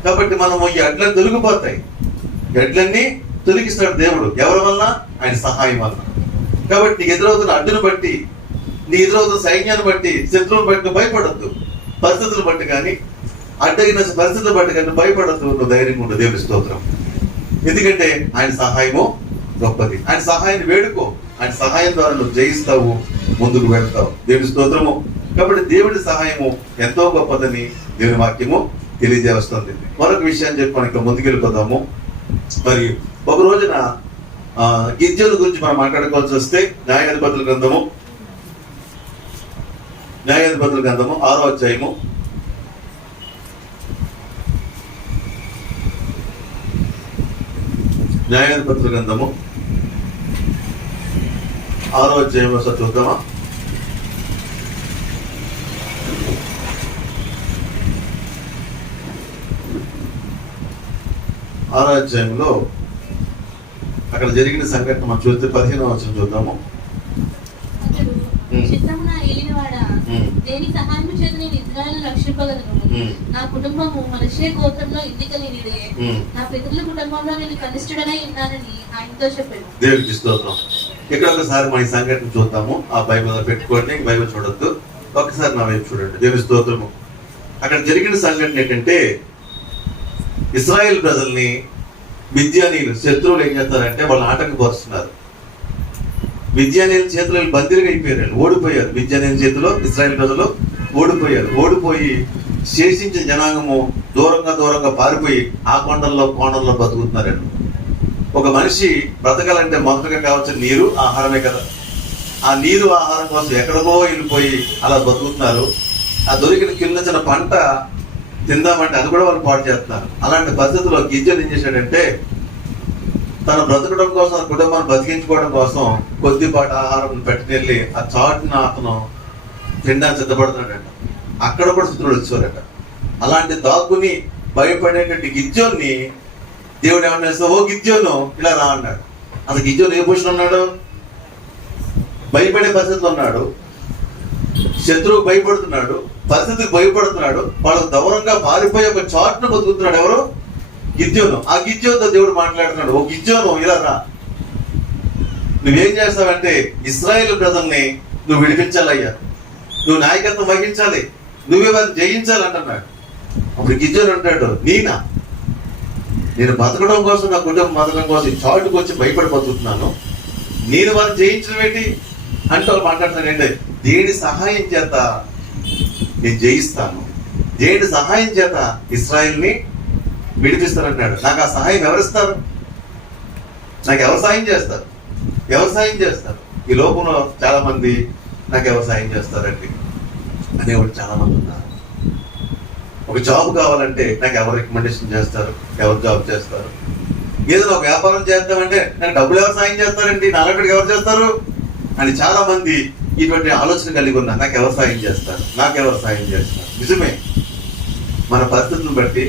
కాబట్టి మనము ఈ అడ్లన్నీ తొలగిపోతాయి. అడ్లన్నీ తొలగిస్తాడు దేవుడు. ఎవరి వల్ల? ఆయన సహాయం వల్ల. కాబట్టి నీకు ఎదురవుతున్న అడ్డును బట్టి, నీ ఎదురవుతున్న సైన్యాన్ని బట్టి, శత్రువుని బట్టి నువ్వు భయపడద్దు. పరిస్థితులను బట్టి కానీ, అడ్డగిన పరిస్థితులను బట్టి కానీ భయపడద్దు. నువ్వు ధైర్యంగా ఉండు. దేవుని స్తోత్రం. ఎందుకంటే ఆయన సహాయము గొప్పది. ఆయన సహాయాన్ని వేడుకో. ఆయన సహాయం ద్వారా నువ్వు జయిస్తావు, ముందుకు వెళ్తావు. దేవుని స్తోత్రము. కాబట్టి దేవుడి సహాయము ఎంతో గొప్పదని దేవుని వాక్యము తెలియజేస్తుంది. మరొక విషయాన్ని చెప్పి మనం ఇక్కడ ముందుకెళ్ళిపోతాము. మరి ఒక రోజున గిద్యోను గురించి మనం మాట్లాడుకోవాల్సి వస్తే, న్యాయాధిపతుల గ్రంథము 6వ అధ్యాయము 6వ అధ్యాయం ఒకసారి చూద్దామా. ఆరో అధ్యాయంలో అక్కడ జరిగిన సంఘటన మనం చూస్తే 15వ వచనం చూద్దాము. చిత్తమున ఏలినవాడా, దేని సహాయము చేత నేను ఇశ్రాయేలును రక్షింపగలను. నా కుటుంబము మనష్షే గోత్రంలో ఎన్నికలేనిదే. నా పితరుల కుటుంబంలో నేను కనిష్ఠుడనై ఉన్నానని ఆయనతో చెప్పాను. దేవుడికి స్తోత్రం. ఇక్కడ ఒకసారి మన ఈ సంఘటన చూద్దాము. ఆ బైబిల్ పెట్టుకోండి, బైబిల్ చూడొద్దు. ఒకసారి నా వైపు చూడండి. దేవుని స్తోత్రము. అక్కడ జరిగిన సంఘటన ఏంటంటే, ఇశ్రాయేల్ ప్రజల్ని మిద్యానీయులు, శత్రువులు ఏం చేస్తారంటే వాళ్ళు ఆటంకపరుస్తున్నారు. మిద్యానీయుల చేతిలో బందీలుగా అయిపోయారు. ఓడిపోయారు. మిద్యానీయుల చేతిలో ఇశ్రాయేల్ ప్రజలు ఓడిపోయారు. ఓడిపోయి శేషించిన జనాంగము దూరంగా పారిపోయి ఆ కోణంలో బతుకుతున్నారండి. ఒక మనిషి బ్రతకాలంటే మొదటగా కావాల్సిన నీరు, ఆహారమే కదా. ఆ నీరు, ఆహారం కోసం ఎక్కడికో వెళ్ళిపోయి అలా బతుకుతున్నారు. ఆ దొరికిన కింద పంట తిందామంటే అది కూడా వాళ్ళు పాటు చేస్తున్నారు. అలాంటి పరిస్థితుల్లో గిద్యోను ఏం చేశాడంటే, తన బ్రతకడం కోసం, తన కుటుంబాన్ని బతికించుకోవడం కోసం కొద్దిపాటి ఆహారం పెట్టినెళ్ళి ఆ చాటున అతను తినడానికి సిద్ధపడుతున్నాడట. అక్కడ కూడా శత్రువులు వచ్చారట. అలాంటి దాక్కుని భయపడేటువంటి గిద్యోన్ని దేవుడు ఏమన్నా చేస్తా, ఓ గిద్యోను ఇలా రా అన్నాడు. అసలు గిద్యోను ఏ పొజిషన్ ఉన్నాడు? భయపడే పరిస్థితిలో ఉన్నాడు. శత్రువుకు భయపడుతున్నాడు, పరిస్థితికి భయపడుతున్నాడు. వాళ్ళకు దూరంగా పారిపోయి ఒక చాటును బతుకుతున్నాడు. ఎవరు? గిద్యోను. ఆ గిద్యోనుతో దేవుడు మాట్లాడుతున్నాడు, ఓ గిద్యోను ఇలా రా, నువ్వేం చేస్తావంటే ఇశ్రాయేలు ప్రజల్ని నువ్వు విడిపించాలయ్యా, నువ్వు నాయకత్వం వహించాలి, నువ్వే వారిని జయించాలి అంటున్నాడు. అప్పుడు గిద్యోను అంటాడు, నేను బతకడం కోసం, నా కుటుంబం బతకడం కోసం చాటుకు వచ్చి భయపడి బతుకుతున్నాను, నేను వారిని జయించడం ఏంటి అంటే వాళ్ళు మాట్లాడుతున్నాడు ఏంటంటే దేని సహాయం చేత నేను జయిస్తాను, దేని సహాయం చేత ఇశ్రాయేల్ని విడిపిస్తానంటున్నాడు. నాకు ఆ సహాయం ఎవరిస్తారు? నాకు ఎవరు సాయం చేస్తారు? ఎవరు సాయం చేస్తారు? ఈ లోకంలో చాలా మంది నాకు ఎవరు సాయం చేస్తారండి అనేవాళ్ళు చాలా మంది ఉన్నారు. ఒక జాబ్ కావాలంటే నాకు ఎవరు రికమెండేషన్ చేస్తారు, ఎవరు జాబ్ చేస్తారు? ఏదైనా ఒక వ్యాపారం చేద్దామంటే నాకు డబ్బులు ఎవరు సాయం చేస్తారండి, నాలుగు ఎవరు చేస్తారు అని చాలా మంది ఇటువంటి ఆలోచన కలిగి ఉన్నారు. నాకు ఎవరు సాయం చేస్తారు, నాకు ఎవరు సాయం చేస్తారు? నిజమే, మన పరిస్థితులను బట్టి,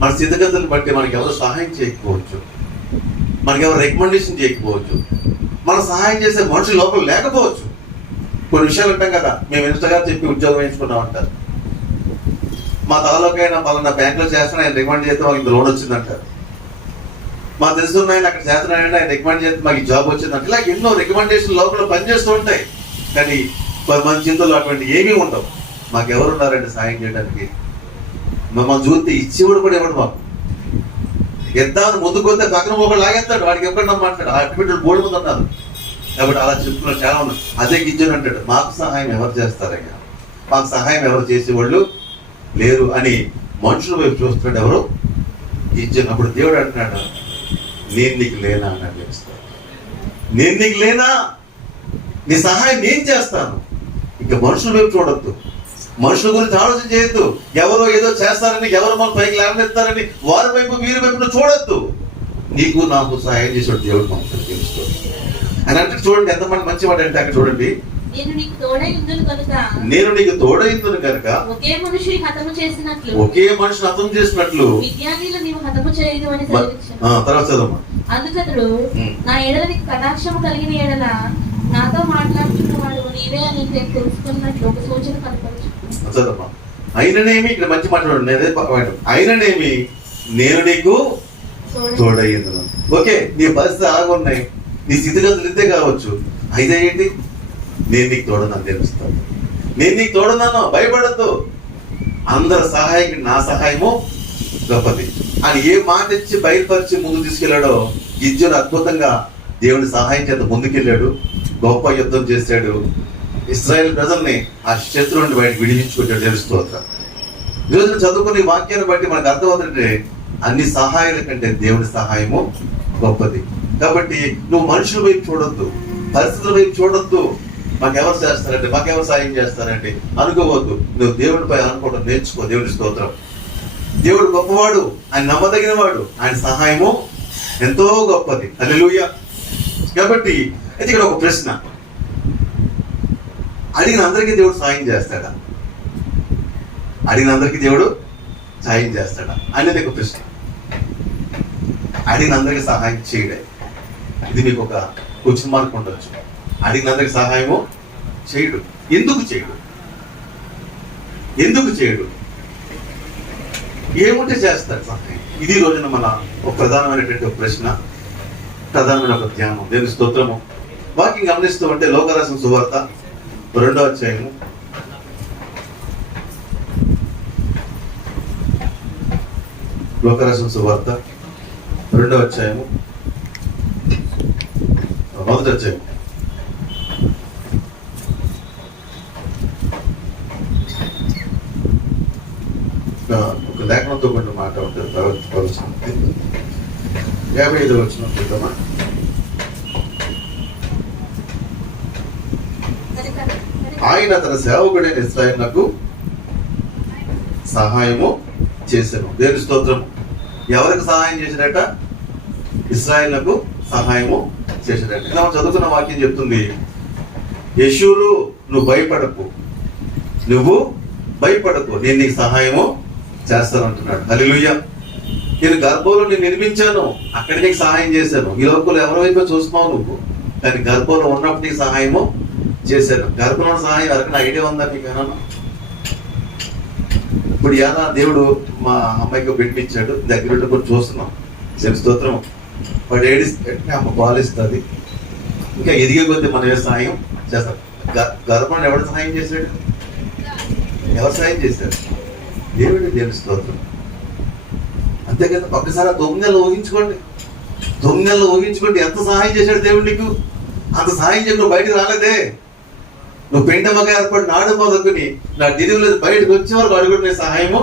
మన స్థితిగతులను బట్టి మనకి ఎవరు సహాయం చేయకపోవచ్చు, మనకి ఎవరు రికమెండేషన్ చేయకపోవచ్చు, మన సహాయం చేసే మనుషులు లోపల లేకపోవచ్చు. కొన్ని విషయాలు అంటాం కదా, మేము ఇన్స్టా గారు చెప్పి ఉద్యోగం వేయించుకున్నాం అంటారు. మా తాలూకైనా పలానా బ్యాంకులో చేస్తున్నా ఆయన రికమెండ్ చేస్తే మాకు ఇంత లోన్ వచ్చిందంటారు. మా తెలుసున్న ఆయన అక్కడ చేస్తున్నాయంటే ఆయన రికమెండ్ చేస్తే మాకు జాబ్ వచ్చిందంటే, ఇలా ఎన్నో రికమెండేషన్ లోపల పనిచేస్తూ ఉంటాయి. కానీ మన చింతలు అటువంటి ఏమీ ఉండవు. మాకు ఎవరు ఉన్నారండి సాయం చేయడానికి? మమ్మల్ని చూస్తే ఇచ్చేవాడు కూడా ఎవడు మాకు. ఎద్దాన్ని ముందుకు వస్తే పక్కన ఒకటి లాగేస్తాడు, వాడికి ఎప్పుడు నమ్మంటాడు. ఆ అటువంటి బోర్డు ముందు ఉన్నారు కాబట్టి అలా చెప్తున్నారు చాలా మంది. అదే గిజ్జన్ అంటాడు, మాకు సహాయం ఎవరు చేస్తారయ్యా, మాకు సహాయం ఎవరు చేసేవాళ్ళు లేరు అని మనుషుల వైపు చూస్తున్నాడు ఎవరు? గిజ్జన్. అప్పుడు దేవుడు అంటున్నాడు, నేను నీకు లేనా అని అడిగిస్తాను. నేను నీకు లేనా? నీ సహాయం నేను చేస్తాను. ఇంకా మనుషుల వైపు చూడొద్దు, మనుషుల గురించి ఆలోచన చేయొద్దు. ఎవరో ఏదో చేస్తారని, ఎవరు మన పైకి లేవనెత్తారని వారి వైపు వీరి వైపు చూడొద్దు. నీకు నాకు సహాయం చేసాడు దేవుడు మనుషులు తెలుస్తుంది అని అంటే చూడండి ఎంతమంది మంచివాడు అంటే అక్కడ చూడండి, నేను నీకు తోడైందును కనుక ఒకే మనుషుని హతము చేసినట్లు మిద్యానీయులను నీవు హతము చేయదు అని సెలవిచ్చాను. తర్వాత చదవమ్మా. అందుకతడు నా ఎడల నీకు కటాక్షము కలిగిన ఎడల నాతో మాట్లాడుతున్నవాడు నీవే అని నేను తెలుసుకున్నట్లు ఒక సూచన కనపరచు. చదవమ్మా. అయిననేమి, ఇక్కడ మంచి మాట్లాడు, అయిననేమి నేను నీకు తోడయ్యిందును. ఓకే, నీ పరిస్థితి ఆగున్నాయి, నీ స్థితిగతులు ఇంతే కావచ్చు, అయితే ఏంటి? నేను నీకు తోడనని తెలుస్తాను. నేను నీకు తోడన్నాను, భయపడద్దు. అందరి సహాయం నా సహాయము గొప్పది అని ఏ మాట ఇచ్చి బయలుపరిచి ముందు తీసుకెళ్లాడో గిజ్జను అద్భుతంగా దేవుని సహాయం చేత ముందుకెళ్ళాడు, గొప్ప యుద్ధం చేశాడు, ఇశ్రాయేల్ ప్రజల్ని ఆ శత్రువుని బయటకు విడిపించుకుంటాడు. తెలుస్తోంది. ఈరోజు చదువుకునే వాక్యాన్ని బట్టి మనకు అర్థమవుతుంటే అన్ని సహాయాల కంటే దేవుని సహాయము గొప్పది. కాబట్టి నువ్వు మనుషుల వైపు చూడొద్దు, పరిస్థితుల వైపు చూడొద్దు. మాకెవరు చేస్తారంటే, మాకెవరు సాయం చేస్తారంటే అనుకోవద్దు. నువ్వు దేవుడిపై అనుకోవడం నేర్చుకో. దేవుడి స్తోత్రం. దేవుడు గొప్పవాడు, ఆయన నమ్మదగిన వాడు, ఆయన సహాయము ఎంతో గొప్పది. హల్లెలూయా. కాబట్టి అయితే ఇక్కడ ఒక ప్రశ్న, అడిగిన అందరికీ దేవుడు సాయం చేస్తాడా? అడిగిన అందరికీ దేవుడు సాయం చేస్తాడా అనేది ఒక ప్రశ్న. అడిగిన అందరికీ సహాయం చేయడే, ఇది మీకు ఒక క్వశ్చన్ మార్క్ ఉండొచ్చు. అడిగిన అందరికి సహాయము చేయడు. ఎందుకు చేయడు? ఎందుకు చేయడు? ఏముంటే చేస్తాడు సహాయం? ఇది రోజున మన ఒక ప్రధానమైనటువంటి ఒక ప్రశ్న, ప్రధానమైన ఒక ధ్యానం. దేవుని స్తోత్రము. వాక్యం గమనిస్తూ ఉంటే లోకరాసిన సువార్త 2వ అధ్యాయము 2వ అధ్యాయము 1వ అధ్యాయం ఒక లేఖనంతో కొన్ని మాట ఉంటుంది. 55వ వచనం చూద్దామా? ఆయన తన సేవకుడైన ఇశ్రాయేలునకు సహాయము చేశాను. దేవుని స్తోత్రం. ఎవరికి సహాయం చేశాడట? ఇశ్రాయేలునకు సహాయము చేశాడట. ఇలా మనం చదువుకున్న వాక్యం చెప్తుంది, యెషూరు నువ్వు భయపడకు, నేను నీకు సహాయము చేస్తాను అంటున్నాడు. హల్లెలూయా. నేను గర్భంలో నేను నిర్మించాను, అక్కడ నీకు సహాయం చేశాను. ఈ లోకంలో ఎవరి వైపు చూస్తున్నావు నువ్వు, కానీ గర్భంలో ఉన్నప్పుడు నీకు సహాయము చేశాను. గర్భంలో సహాయం ఎవరికి ఐడియా ఉందా నీకు? ఇప్పుడు ఎలా దేవుడు మా అమ్మాయికి పెట్టించాడు, దగ్గర కూడా చూస్తున్నాం. స్తోత్రం. వాడు ఏడిస్తే అమ్మ పాలిస్తుంది, ఇంకా ఎదిగే కొద్దీ మనం ఏ సహాయం చేస్తాం. గర్భంలో ఎవడు సహాయం చేశాడు? ఎవరు సహాయం చేశాడు? దేవుని స్తోత్రం. అంతే కదా. ఒక్కసారి 9 నెలలు ఊహించుకోండి, 9 నెలలు ఊహించుకోండి ఎంత సహాయం చేశాడు దేవుడు నీకు. అంత సహాయం చేసి నువ్వు బయటకు రాలేదే. నువ్వు పెండమ్మగా ఏర్పడి నాడు మొదలుకుని నా డెలివరీ బయటకు వచ్చే వరకు అడుగుడు నీ సహాయము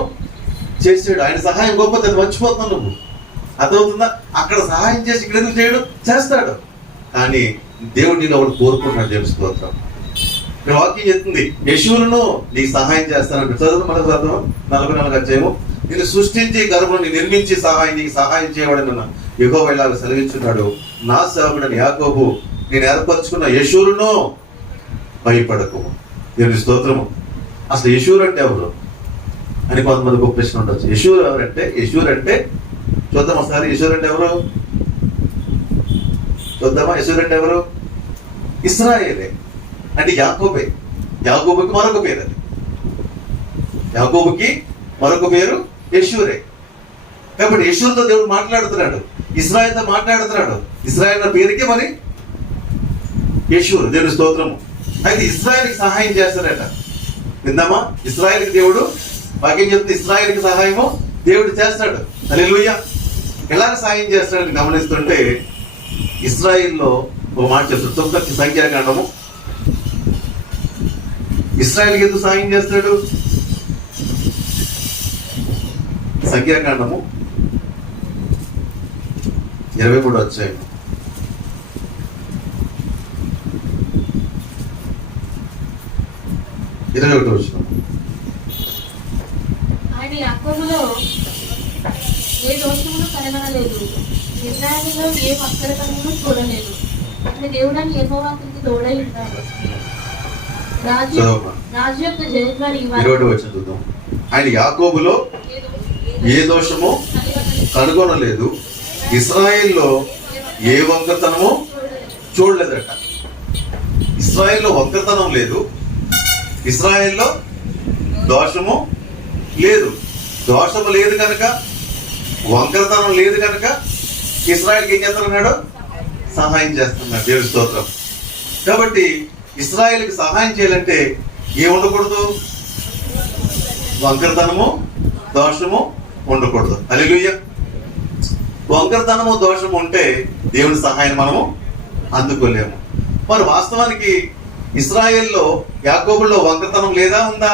చేసాడు. ఆయన సహాయం గొప్పది, అది మర్చిపోతున్నావు నువ్వు. అర్థమవుతుందా? అక్కడ సహాయం చేసి ఇక్కడ ఎందుకు చేయడు? చేస్తాడు. కానీ దేవుడు నేను ఒకటి కోరుకుంటున్నాడు. దేవుని స్తోత్రం. వాక్యం చెప్తుంది, యెషూరును నీకు సహాయం చేస్తానంటే. చదువు మనకు అర్థం 44 అధ్యాయము. నేను సృష్టించి గర్భంని నిర్మించి నీకు సహాయం చేయబడిన యెహోవా ఇలాగ సెలవిస్తున్నాడు, నా సేవకుడైన యాకోబు నేను ఏర్పరచుకున్న యెషూరును భయపడకు. దేవుని స్తోత్రము. అసలు యెషూరు అంటే ఎవరు అని కొంతమందికి ఒక ప్రశ్న ఉండొచ్చు. యెషూరు ఎవరంటే, యెషూరు అంటే చూద్దాం ఒకసారి. యెషూరు అంటే ఎవరు చూద్దామా? యెషూరు అంటే ఎవరు? ఇశ్రాయేలే, అంటే యాకోబే. యాకోబుకి మరొక పేరు, అది యాకోబుకి మరొక పేరు యెషూరే. కాబట్టి యెషూరుతో దేవుడు మాట్లాడుతున్నాడు, ఇశ్రాయేల్తో మాట్లాడుతున్నాడు. ఇశ్రాయేల్ పేరుకి మరి యెషూరు. దేవుని స్తోత్రము. అయితే ఇశ్రాయేల్కి సహాయం చేస్తాడట. విందామా? ఇశ్రాయేల్కి దేవుడు వాక్యం చెప్తే ఇశ్రాయేల్కి సహాయము దేవుడు చేస్తాడు. హల్లెలూయా. ఎలాగ సహాయం చేస్తాడని గమనిస్తుంటే ఇశ్రాయేల్లో ఒక మాట చెప్తాడు. తొమ్మిది సంఖ్యాకాండము. ఇశ్రాయేల్కి ఎందుకు సహాయం చేస్తాడు? సంఖ్యాకాండము 23 అధ్యాయం 21 వచనం. ఆయన యాకోబులో ఏ దోషమును కనబడలేదు, ఇశ్రాయేలులో ఏ వక్రతను చూడలేదు. అతని దేవుడని యెహోవా అతనికి తోడై ఉన్నాడు. రాజు యొక్క జయద్వారి 21 వచనం చూద్దాం. ఆయన యాకోబులో ఏ దోషము కనుగొనలేదు, ఇశ్రాయేల్లో ఏ వంకరతనము చూడలేదట. ఇశ్రాయేల్లో వంకరతనం లేదు, ఇశ్రాయేల్లో దోషము లేదు. దోషము లేదు కనుక, వంకరతనం లేదు కనుక ఇశ్రాయేల్కి ఏం చేస్తున్నాడు? సహాయం చేస్తున్నాడు. దేవుని స్తోత్రం. కాబట్టి ఇశ్రాయేల్కి సహాయం చేయాలంటే ఏం ఉండకూడదు? వంకరతనము దోషము ఉండకూడదు. హల్లెలూయా. వంకరతనము దోషము ఉంటే దేవుని సహాయం మనము అందుకోలేము. మరి వాస్తవానికి ఇశ్రాయేల్లో యాకోబుల్లో వంకరతనం లేదా ఉందా?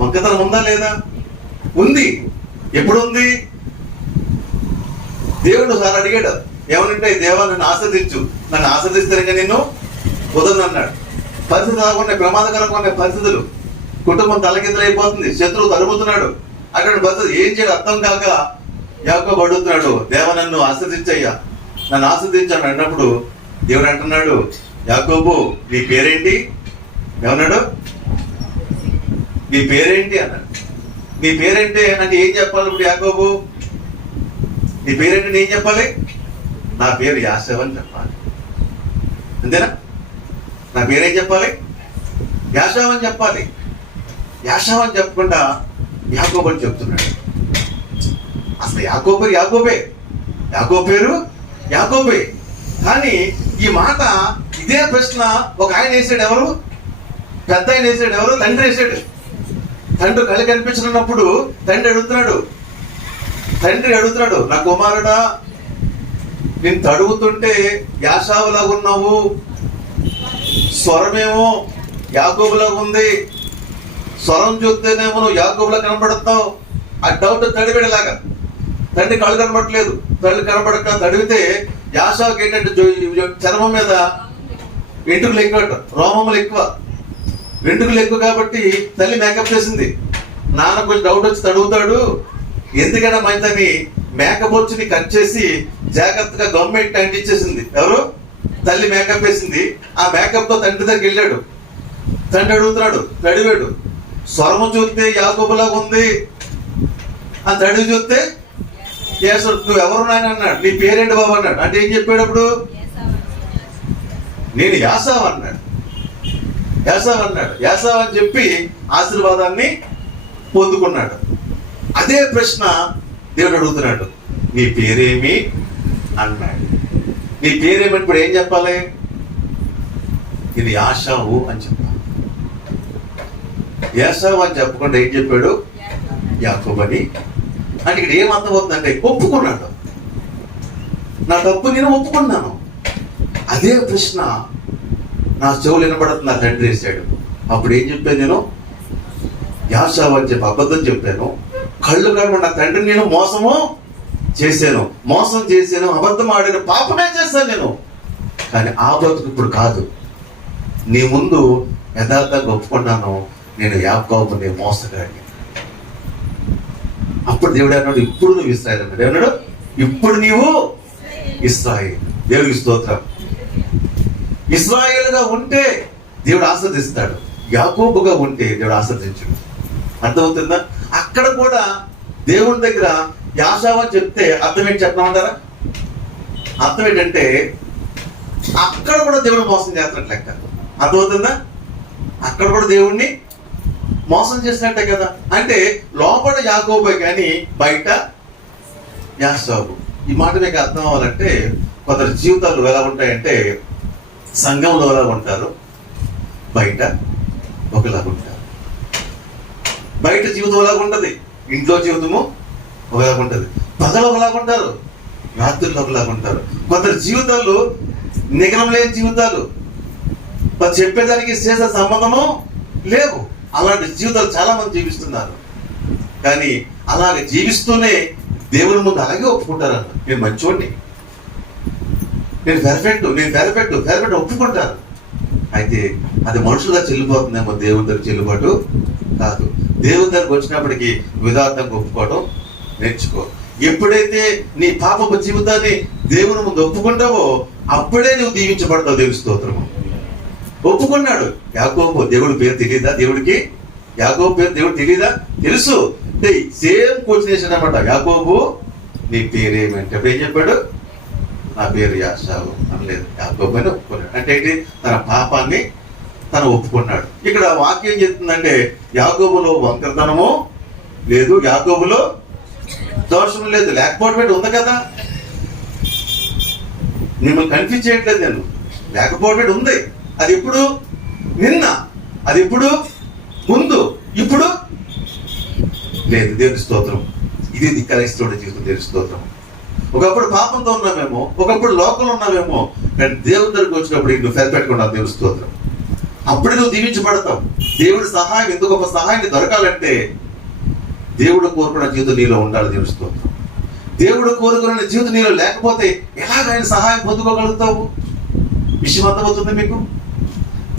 వంకరతనం ఉందా లేదా? ఉంది. ఎప్పుడు ఉంది? దేవుడు సార్ అడిగాడు, ఏమనంటే దేవా నన్ను ఆశ్రదించు, నన్ను ఆశ్రదిస్తే నిన్ను వదలను అన్నాడు. పరిస్థితి రాకుండా ప్రమాదకరంగా ఉన్న పరిస్థితులు, కుటుంబం తలకిందులైపోతుంది, శత్రువు తరుముతున్నాడు. అక్కడ పరిస్థితి ఏం చేయడం అర్థం కాక యాకోబు అడుగుతున్నాడు, దేవ నన్ను ఆశ్రదించయ్యా, నన్ను ఆశ్రదించాడు అన్నప్పుడు దేవుడు అంటున్నాడు, యాకోబు నీ పేరేంటి? ఏమన్నాడు? నీ పేరేంటి అన్నాడు. నీ పేరేంటి అంటే ఏం చెప్పాలి ఇప్పుడు యాకోబు? నీ పేరేంటి ఏం చెప్పాలి? నా పేరు యాసేవ్ అని చెప్పాలి. అంతేనా? నా పేరేం చెప్పాలి? యాసేవ్ అని చెప్పాలి. యాసేవ్ అని చెప్పకుండా యాకోబు అని చెప్తున్నాడు. అసలు యాకోబు యాకోబే, యాకోబు పేరు యాకోబే. కానీ ఈ మాట, ఇదే ప్రశ్న ఒక ఆయన వేసాడు. ఎవరు? పెద్ద ఆయన వేసాడు. ఎవరు? తండ్రి వేసాడు. తండ్రి కళ్ళు కనిపించినప్పుడు తండ్రి అడుగుతున్నాడు, నా కుమారుడా నేను తడుగుతుంటే యాషావులాగా ఉన్నావు, స్వరమేమో యాకోబులాగా ఉంది, స్వరం చూస్తేనేమో నువ్వు యాకోబులా కనబడతావు. ఆ డౌట్ తడివేడలాగా. తండ్రి కళ్ళు కనబడట్లేదు, కళ్ళు కనబడక తడివితే యాషావుకి ఏంటంటే చర్మం మీద వెంట్రుకలు ఎక్కువ, రోమములు ఎక్కువ, వెంట్రుకలు ఎక్కువ. కాబట్టి తల్లి మేకప్ చేసింది. నాన్న కొంచెం డౌట్ వచ్చి తడుగుతాడు, ఎందుకైనా మంచిదని మేకప్ వచ్చి కట్ చేసి జాగ్రత్తగా గవర్నమెంట్ అంటించేసింది. ఎవరు? తల్లి మేకప్ వేసింది. ఆ మేకప్ తో తండ్రి దగ్గరికి వెళ్ళాడు. తండ్రి అడుగుతున్నాడు, తడివాడు. స్వరము చూస్తే యాకోబులాగా ఉంది, ఆ తడివి చూస్తే నువ్వు ఎవరు నాయన అన్నాడు. నీ పేరేంటి బాబు అన్నాడు. అంటే ఏం చెప్పాడు అప్పుడు? నేను యాసావ్ అన్నాడు. యాసావ్ అని చెప్పి ఆశీర్వాదాన్ని పొందుకున్నాడు. అదే ప్రశ్న దేవుడు అడుగుతున్నాడు, నీ పేరేమి అన్నాడు. నీ పేరేమని ఇప్పుడు ఏం చెప్పాలి? ఇది యాషావు అని చెప్పాలి. యాషావు అని చెప్పకుండా ఏం చెప్పాడు? యాకోబు అని. అంటే ఇక్కడ ఏం అర్థమవుతుందంటే ఒప్పుకున్నాడు. నా తప్పు నేను ఒప్పుకున్నాను, అదే ప్రశ్న నా చెవులు వినపడుతుంది నా తండ్రి వేశాడు. అప్పుడు ఏం చెప్పాను నేను? యాషావు అని చెప్పి అబద్ధం చెప్పాను. కళ్ళు కనబడి నా తండ్రిని నేను మోసం చేశాను, అబద్ధం ఆడిన పాపమే చేశాను నేను. కానీ ఆ బతుకు ఇప్పుడు కాదు. నీ ముందు యథార్థంగా ఒప్పుకున్నాను, నేను యాకోబుని మోసగాడిని. అప్పుడు దేవుడు అన్నాడు, ఇప్పుడు నువ్వు ఇశ్రాయేలు అన్నాడు. ఏమన్నాడు? ఇప్పుడు నీవు ఇశ్రాయేలు. దేవుడికి స్తోత్రం. ఇశ్రాయేలుగా ఉంటే దేవుడు ఆస్వాదిస్తాడు, యాకోబుగా ఉంటే దేవుడు ఆస్వాదించడు. అర్థమవుతుందా? అక్కడ కూడా దేవుని దగ్గర యాషావు అని చెప్తే అర్థం ఏంటి చెప్పమంటారా? అర్థం ఏంటంటే అక్కడ కూడా దేవుడు మోసం చేస్తున్నట్టు లెక్క. అర్థమవుతుందా? అక్కడ కూడా దేవుణ్ణి మోసం చేసినట్టే కదా. అంటే లోపల యాకోబే కానీ బయట యాషావు. ఈ మాట మీకు అర్థం అవ్వాలంటే కొందరి జీవితాలు ఎలా ఉంటాయంటే సంఘంలో ఎలా ఉంటారు, బయట ఒకలాగా ఉంటారు. బయట జీవితం ఒకలాగా ఉంటుంది, ఇంట్లో జీవితము ఒకలాగా ఉంటుంది. పగలు ఒకలాగా ఉంటారు, రాత్రులు ఒకలాగా ఉంటారు. కొందరి జీవితాలు నిగరం లేని జీవితాలు, చెప్పేదానికి చేసే సంబంధము లేవు. అలాంటి జీవితాలు చాలా మంది జీవిస్తున్నారు. కానీ అలాగే జీవిస్తూనే దేవుని ముందు అలాగే ఒప్పుకుంటారు. నేను మంచోడిని, నేను పెర్ఫెక్ట్ ఒప్పుకుంటారు. అయితే అది మనుషులుగా చెల్లిపోతుందేమో, దేవుని దగ్గర చెల్లుబాటు కాదు. దేవుని దగ్గరకు వచ్చినప్పటికీ విధార్థంగా ఒప్పుకోవడం నేర్చుకో. ఎప్పుడైతే నీ పాపపు జీవితాన్ని దేవుని ముందు ఒప్పుకుంటావో అప్పుడే నువ్వు దీవించబడతావు. దేవుని స్తోత్రము. ఒప్పుకున్నాడు యాకోబు. దేవుడి పేరు తెలియదా దేవుడికి? యాకోబు పేరు దేవుడు తెలియదా? తెలుసు. సేమ్ క్వశ్చన్ వేసాడు అనమాట. యాకోబు నీ పేరేమంటే అప్పుడు ఏం చెప్పాడు? నా పేరు యాషావు అనలేదు, యాకోబు అని ఒప్పుకున్నాడు. అంటే ఏంటి? తన పాపాన్ని తను ఒప్పుకున్నాడు. ఇక్కడ వాక్యం చెప్తుందంటే యాకోబులో వంకరతనము లేదు, యాకోబులో దోషం లేదు. లేకపోవడం ఉంది కదా. మిమ్మల్ని కన్ఫ్యూజ్ చేయట్లేదు నేను. లేకపోవడం ఉంది. అది ఎప్పుడు? నిన్న. అది ఎప్పుడు? ముందు. ఇప్పుడు లేదు. దేవుని స్తోత్రం. ఇది క్రైస్తవుడి జీవితం. దేవుని స్తోత్రం. ఒకప్పుడు పాపంతో ఉన్నామేమో, ఒకప్పుడు లోకంలో ఉన్నామేమో, కానీ దేవుని దగ్గరికి వచ్చినప్పుడు నువ్వు పెట్టుకున్నావు. దేవుని స్తోత్రం. అప్పుడే నువ్వు దీవించబడతావు. దేవుడి సహాయం, ఎందుకు గొప్ప సహాయాన్ని దొరకాలంటే దేవుడు కోరుకున్న జీవితం నీలో ఉండాలి. దేవుని స్తోత్రం. దేవుడు కోరుకున్న జీవితం నీలో లేకపోతే ఎలాగ ఆయన సహాయం పొందుకోగలుగుతావు? విషయం అర్థమవుతుంది మీకు?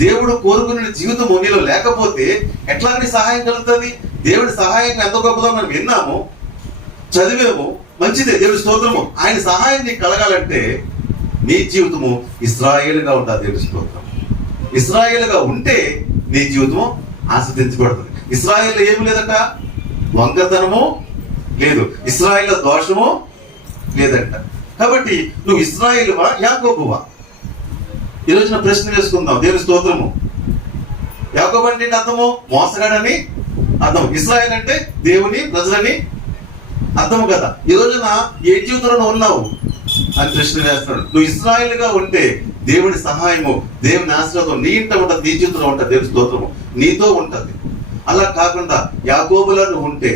దేవుడు కోరుకునే జీవితము నీలో లేకపోతే ఎట్లాంటి సహాయం కలుగుతుంది? దేవుడి సహాయంగా ఎంత గొప్పదో మనం విన్నాము, చదివాము, మంచిదే. దేవుడి స్తోత్రము. ఆయన సహాయం నీకు కలగాలంటే నీ జీవితము ఇశ్రాయేలుగా ఉండాలి. దేవుడి స్తోత్రం. ఇశ్రాయేలుగా ఉంటే నీ జీవితము ఆస్వాదించబడుతుంది. ఇశ్రాయేల్ ఏమి లేదట, వంకతనము లేదు, ఇశ్రాయేల్ దోషము లేదంట. కాబట్టి నువ్వు ఇశ్రాయేలువా యాకోబువా? ఈ రోజున ప్రశ్న వేసుకుందాం. దేవుని స్తోత్రము. యాకోబు అంటే అర్థము మోసగాడని అర్థం, ఇశ్రాయేల్ అంటే దేవుని ప్రజలని అర్థము కదా. ఈ రోజున ఏ జీవితంలో ఉన్నావు అని ప్రశ్న వేస్తున్నాడు. నువ్వు ఇశ్రాయేలుగా ఉంటే దేవుని సహాయము, దేవుని ఆశీర్వాదం నీ ఇంట ఉంటుంది, నీ జీవితంలో ఉంటుంది. దేవుని స్తోత్రము నీతో ఉంటుంది. అలా కాకుండా యాకోబులో నువ్వు ఉంటే,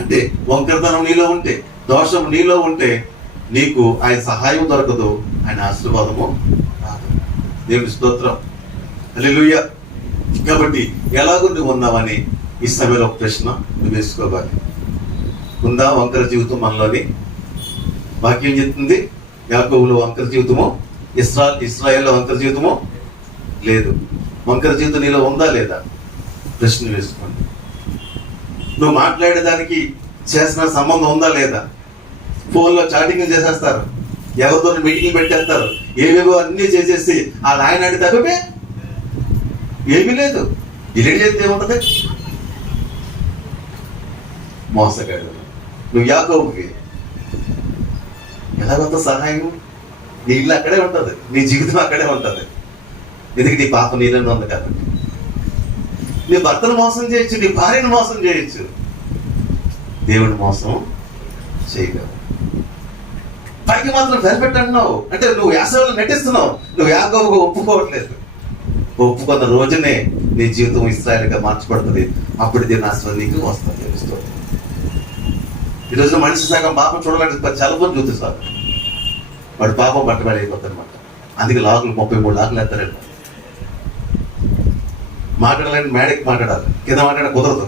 అంటే వంకరతనం నీలో ఉంటే, దోషం నీలో ఉంటే నీకు ఆయన సహాయం దొరకదు, ఆయన ఆశీర్వాదము రాదు. దేవుని స్తోత్రం. హల్లెలూయా. కాబట్టి ఎలాగో నువ్వు ఉన్నావని ఈ సమయంలో ఒక ప్రశ్న నువ్వు వేసుకోవాలి. ఉందా వంకర జీవితం మనలోని? వాక్యం చెప్తుంది యాకోబులో వంకర జీవితము, ఇశ్రాయేల్లో వంకర జీవితము లేదు. వంకర జీవితం నీలో ఉందా లేదా? ప్రశ్న వేసుకోండి. నువ్వు మాట్లాడేదానికి చేసిన సంబంధం ఉందా లేదా? ఫోన్లో చాటింగ్ చేసేస్తారు, ఎవరితో మీటింగ్ పెట్టేస్తారు, ఏవేవో అన్ని చేసేసి ఆ నాయన అడి తగ్గిపోయి ఏమీ లేదు. డిలీట్ చేస్తే ఏముంటది? మోసగాడు. నువ్వు యాకోబుకి ఎలాగొంత సహాయం? నీ ఇల్లు అక్కడే ఉంటుంది, నీ జీవితం అక్కడే ఉంటుంది. ఎందుకు? నీ పాప నీళ్ళని ఉంది కాబట్టి. నీ భర్తను మోసం చేయొచ్చు, నీ భార్యను మోసం చేయొచ్చు, దేవుడిని మోసం చేయలేవు. పైకి మాత్రం పెర్ఫెక్ట్ అంటున్నావు, అంటే నువ్వు యాసవలో నటిస్తున్నావు. నువ్వు యాకోబుగా ఒప్పుకోవట్లేదు. ఒప్పుకున్న రోజునే నీ జీవితం ఇశ్రాయేలుగా మార్చబడుతుంది. అప్పుడు దీని ఆశ్రయం నీకు వస్తుంది. తెలుస్తుంది. ఈరోజు మనిషి సగం పాపం చూడాలంటే చాలా మంది చూపిస్తారు. వాడు పాపం పట్టబడి అయిపోతుంది అనమాట. అందుకే లాకులు 33 లాకులు ఎత్తారండి. మాట్లాడాలని మేడకి మాట్లాడాలి, కింద మాట్లాడ కుదరదు.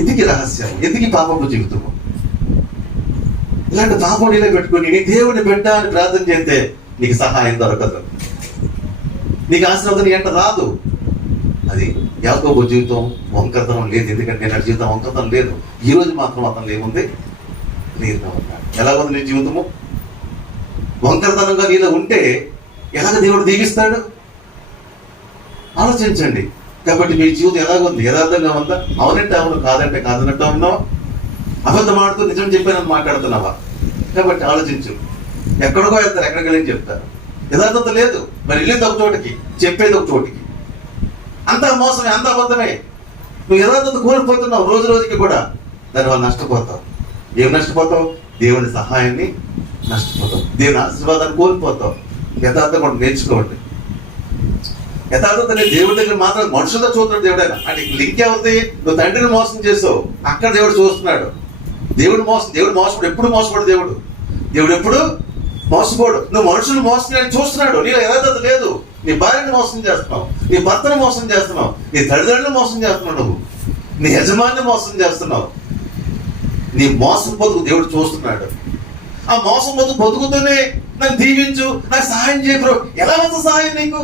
ఎందుకు రహస్యం, ఎందుకు పాపపు జీవితము? ఇలాంటి పాపం నీలో పెట్టుకుని నీ దేవుని బిడ్డ అని ప్రార్థన చేస్తే నీకు సహాయం దొరకదు, నీకు ఆశీర్వాదం ఎంట రాదు. అది యాకోబు జీవితం వంకరతనం లేదు. ఎందుకంటే నేను జీవితం వంకరతనం లేదు. ఈ రోజు మాత్రం అతను ఏముంది, క్లియర్గా ఉన్నాడు. ఎలా ఉంది నీ జీవితము? వంకరతనంగా నీలో ఉంటే ఎలాగ దేవుడు దీవిస్తాడు? ఆలోచించండి. కాబట్టి మీ జీవితం ఎలాగుంది? యథార్థంగా ఉందా? అవునంటే అవును, కాదంటే కాదన్నట్టు ఉన్నావా? అబద్ధం ఆడుతూ నిజం చెప్పానని మాట్లాడుతున్నావా? కాబట్టి ఆలోచించు. ఎక్కడికో వెళ్తారు, ఎక్కడికి వెళ్ళి చెప్తారు. యథార్థత లేదు. మరి వెళ్ళేది ఒక చోటికి, చెప్పేది ఒక చోటికి. అంతా మోసమే, అంత అబద్ధమే. నువ్వు యథార్థత కోల్పోతున్నావు రోజు రోజుకి కూడా. దానివల్ల నష్టపోతావు. ఏం నష్టపోతావు? దేవుని సహాయాన్ని నష్టపోతావు, దేవుని ఆశీర్వాదాన్ని కోల్పోతావు. యథార్థం కూడా నేర్చుకోండి. యథార్థత దేవుడి దగ్గర మాత్రం మనుషులతో చూస్తున్నాడు దేవుడైనా. అంటే లింక్ అవుతుంది. నువ్వు తండ్రిని మోసం చేసావు, అక్కడ దేవుడు చూస్తున్నాడు. దేవుడు మోసపోడు, ఎప్పుడు మోసపోడు. దేవుడు ఎప్పుడు మోసపోడు. నువ్వు మనుషులు మోసం చూస్తున్నాడు. నీలో యథార్థత లేదు. నీ భార్యను మోసం చేస్తున్నావు, నీ భర్తను మోసం చేస్తున్నావు, నీ తల్లిదండ్రులను మోసం చేస్తున్నావు, నువ్వు నీ యజమాని మోసం చేస్తున్నావు. నీ మోసం బతుకు దేవుడు చూస్తున్నాడు. ఆ మోసం బతుకుతూనే నన్ను దీవించు, నాకు సహాయం చేయరు. ఎలా వస్తుంది సహాయం నీకు?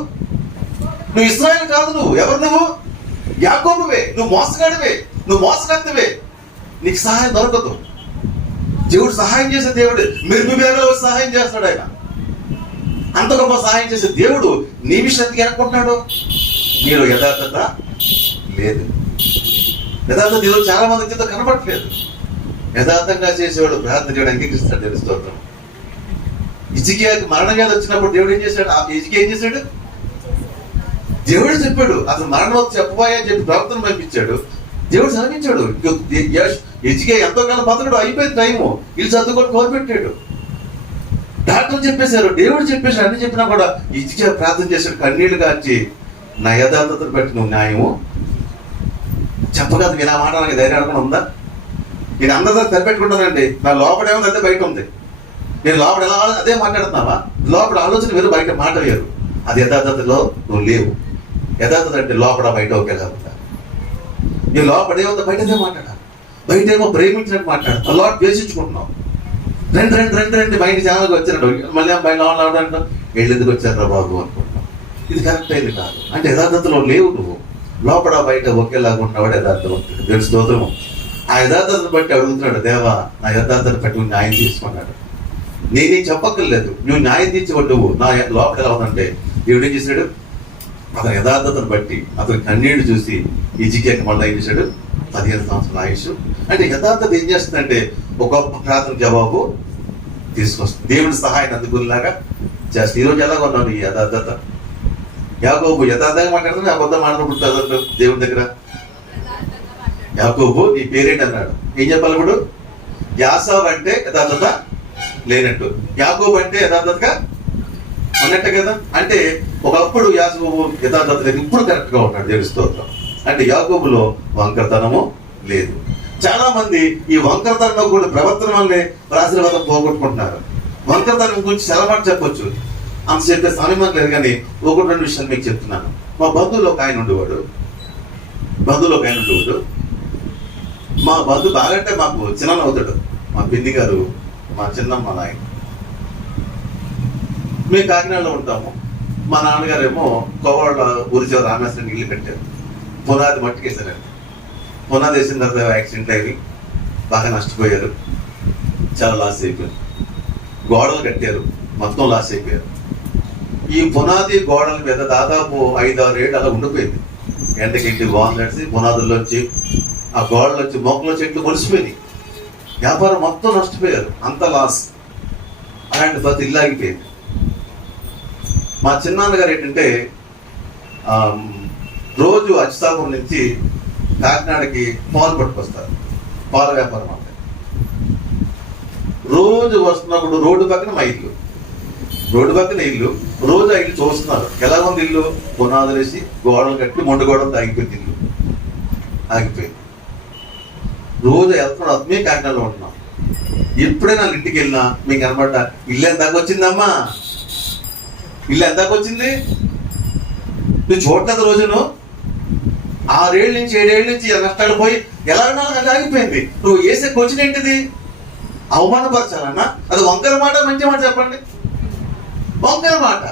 నువ్వు ఇశ్రాయేలు కాదు. నువ్వు ఎవరు? నువ్వు యాకోబువే. నువ్వు మోసగాడివే, నువ్వు మోసగత్తవే. నీకు సహాయం దొరకదు. దేవుడు సహాయం చేసే దేవుడు. మెరుపు సహాయం చేస్తాడు ఆయన. అంత గొప్ప సహాయం చేసే దేవుడు నీ విషయానికి అనుకుంటున్నాడు. నీలో యథార్థత లేదు. యథార్థత ఈరోజు చాలా మంది చేత కనపడట్లేదు. యథార్థంగా చేసేవాడు ప్రార్థన చేయడం అంగీకరిస్తాడు. దేవుని స్తోత్రం. హిజ్కియాకి మరణ వ్యాధి వచ్చినప్పుడు దేవుడు ఏం చేశాడు? ఆ హిజ్కియా ఏం చేశాడు? దేవుడు చెప్పాడు, అతను మరణం చెప్పబోయా అని చెప్పి ప్రవర్తన పంపించాడు. దేవుడు సహకరించాడు. హిజ్కియా ఎంతో కాలం బతకడు, అయిపోయింది టైము. వీళ్ళు చదువుకొని కోల్పెట్టాడు. డాక్టర్ చెప్పేశారు, దేవుడు చెప్పేశాడు. అన్ని చెప్పినా కూడా హిజ్కియా ప్రార్థన చేశాడు, కన్నీళ్లు కార్చి, నా యథార్థతను బట్టి నువ్వు న్యాయము చెప్పగలదు. నేను ఆ మాట నాకు ధైర్యం అనుకుని ఉందా? నేను అందరితో సరిపెట్టుకుంటానండి. నా లోపల ఏముంది అదే బయట ఉంది. నేను లోపల ఎలా అదే మాట్లాడుతున్నావా? లోపల ఆలోచన వేరు, బయట మాట వేరు. అది యథార్థతలో నువ్వు లేవు. యథార్థత అంటే లోపల బయట ఒకేలా ఉంటా. నీ లోపల ఏముందో బయటనే మాట్లాడాలి. బయట ఏమో ప్రేమించినట్టు మాట్లాడు, అలా ద్వేషించుకుంటున్నావు. రెండు బయట ఛానల్కి వచ్చినట్టు మళ్ళీ బయట ఆడంటాం, ఎందుకు వచ్చారా బాబు అనుకుంటున్నావు. ఇది కరెక్ట్ అయింది కాదు. అంటే యథార్థతలో లేవు నువ్వు. లోపల బయట ఒకేలాగా ఉన్నవాడు యథార్థవంతుడు. దేవుని స్తోత్రము. ఆ యథార్థతను బట్టి అడుగుతున్నాడు, దేవా నా యథార్థతను బట్టి నువ్వు న్యాయం తీసుకున్నాడు. నేనేం చెప్పక్కర్లేదు, నువ్వు న్యాయం తీర్చేవాడు. నువ్వు నా లోపల ఎలా ఉందంటే దేవుడు ఏం చేశాడు? అతని యథార్థతను బట్టి అతని కన్నీళ్లు చూసి హిజ్కియాకి మళ్ళీ ఏం చేశాడు? 15 సంవత్సరాల ఆయుష్. అంటే యథార్థత ఏం చేస్తుందంటే ఒక గొప్ప ప్రార్థన జవాబు తీసుకొస్తుంది. దేవుడి సహాయం అందుకునేలాగా చేస్తుంది. ఈరోజు ఎలాగ ఉన్నావు నీ యథార్థత? యాకోబు యథార్థంగా మాట్లాడుతున్నా, అబద్ధం మాట్లాడుకుంటాడు దేవుడి దగ్గర. యాకోబు నీ పేరేంటి అన్నాడు. ఏం చెప్పాలి ఇప్పుడు? యాసావు అంటే యథార్థత లేనట్టు, యాకోబు అంటే యథార్థతగా ఉన్నట్టు కదా. అంటే ఒకప్పుడు యాకోబు యథార్థత లేదు, ఇప్పుడు కరెక్ట్ గా ఉన్నాడు. దేవుని స్తోత్రం. అంటే యాకోబులో వంకరతనము లేదు. చాలా మంది ఈ వంకరతనంలో కూడా ప్రవర్తన వల్లే ఆశీర్వాదం పోగొట్టుకుంటున్నారు. వంకరతనం గురించి చాలా మాట చెప్పొచ్చు, అంత చెప్పే సమయం లేదు. కానీ 1-2 విషయాలు మీకు చెప్తున్నాను. మా బంధువులో ఒక ఆయన ఉండేవాడు. మా బంధువు బాగంటే మాకు చిన్న అవుతాడు. మా పిన్ని గారు, మా చిన్నమ్మ నాయన. మేము కాకినాడలో ఉంటాము. మా నాన్నగారేమో కోవాళ్ళ ఊరి చివరి రామేశ్వరం ఇల్లు కట్టారు. పునాది మట్టికేశారండి. పునాది వేసిన తర్వాత యాక్సిడెంట్ అయ్యి బాగా నష్టపోయారు, చాలా లాస్ అయిపోయారు. గోడలు కట్టారు, మొత్తం లాస్ అయిపోయారు. ఈ పునాది గోడల మీద దాదాపు 5-6 ఏళ్ళు అలా ఉండిపోయింది. ఎండకెంటి వాన్ నడిచి పునాదుల్లోంచి ఆ గోడలోంచి మొక్కల చెట్లు మొలిసిపోయినాయి. వ్యాపారం మొత్తం నష్టపోయారు, అంత లాస్. అలాంటి ప్రతి ఇల్లు ఆగిపోయింది. మా చిన్నాన్నగారు ఏంటంటే రోజు అచ్యుతాపురం నుంచి కాకినాడకి పాలు పట్టుకొస్తారు. పాల వ్యాపారం అంటే రోజు వస్తున్నప్పుడు రోడ్డు పక్కన మా ఇల్లు, రోడ్డు పక్కన ఇల్లు. రోజు ఆ ఇల్లు చూస్తున్నారు. ఎలా ఉంది ఇల్లు? పునాదులు వేసి గోడలు కట్టి మొండు గోడలు ఆగిపోయింది. ఇల్లు ఆగిపోయింది. రోజు వెళ్తున్నాడు. మేము కాకినాడలో ఉంటున్నాం. ఎప్పుడైనా ఇంటికి వెళ్ళినా మీకు కనబడ్డా ఇల్లు ఎంత దాకా వచ్చిందమ్మా ఇల్లు ఎంతకు వచ్చింది? నువ్వు చూడలేదు రోజును 6 ఏళ్ళ నుంచి 7 ఏళ్ళ నుంచి నష్టాలు పోయి ఎలా అలా ఆగిపోయింది. నువ్వు వేసే క్వశ్చన్ ఏంటిది? అవమానపరచాలన్నా? అది వంకర మాట, మంచి మాట చెప్పండి. వంకర మాట.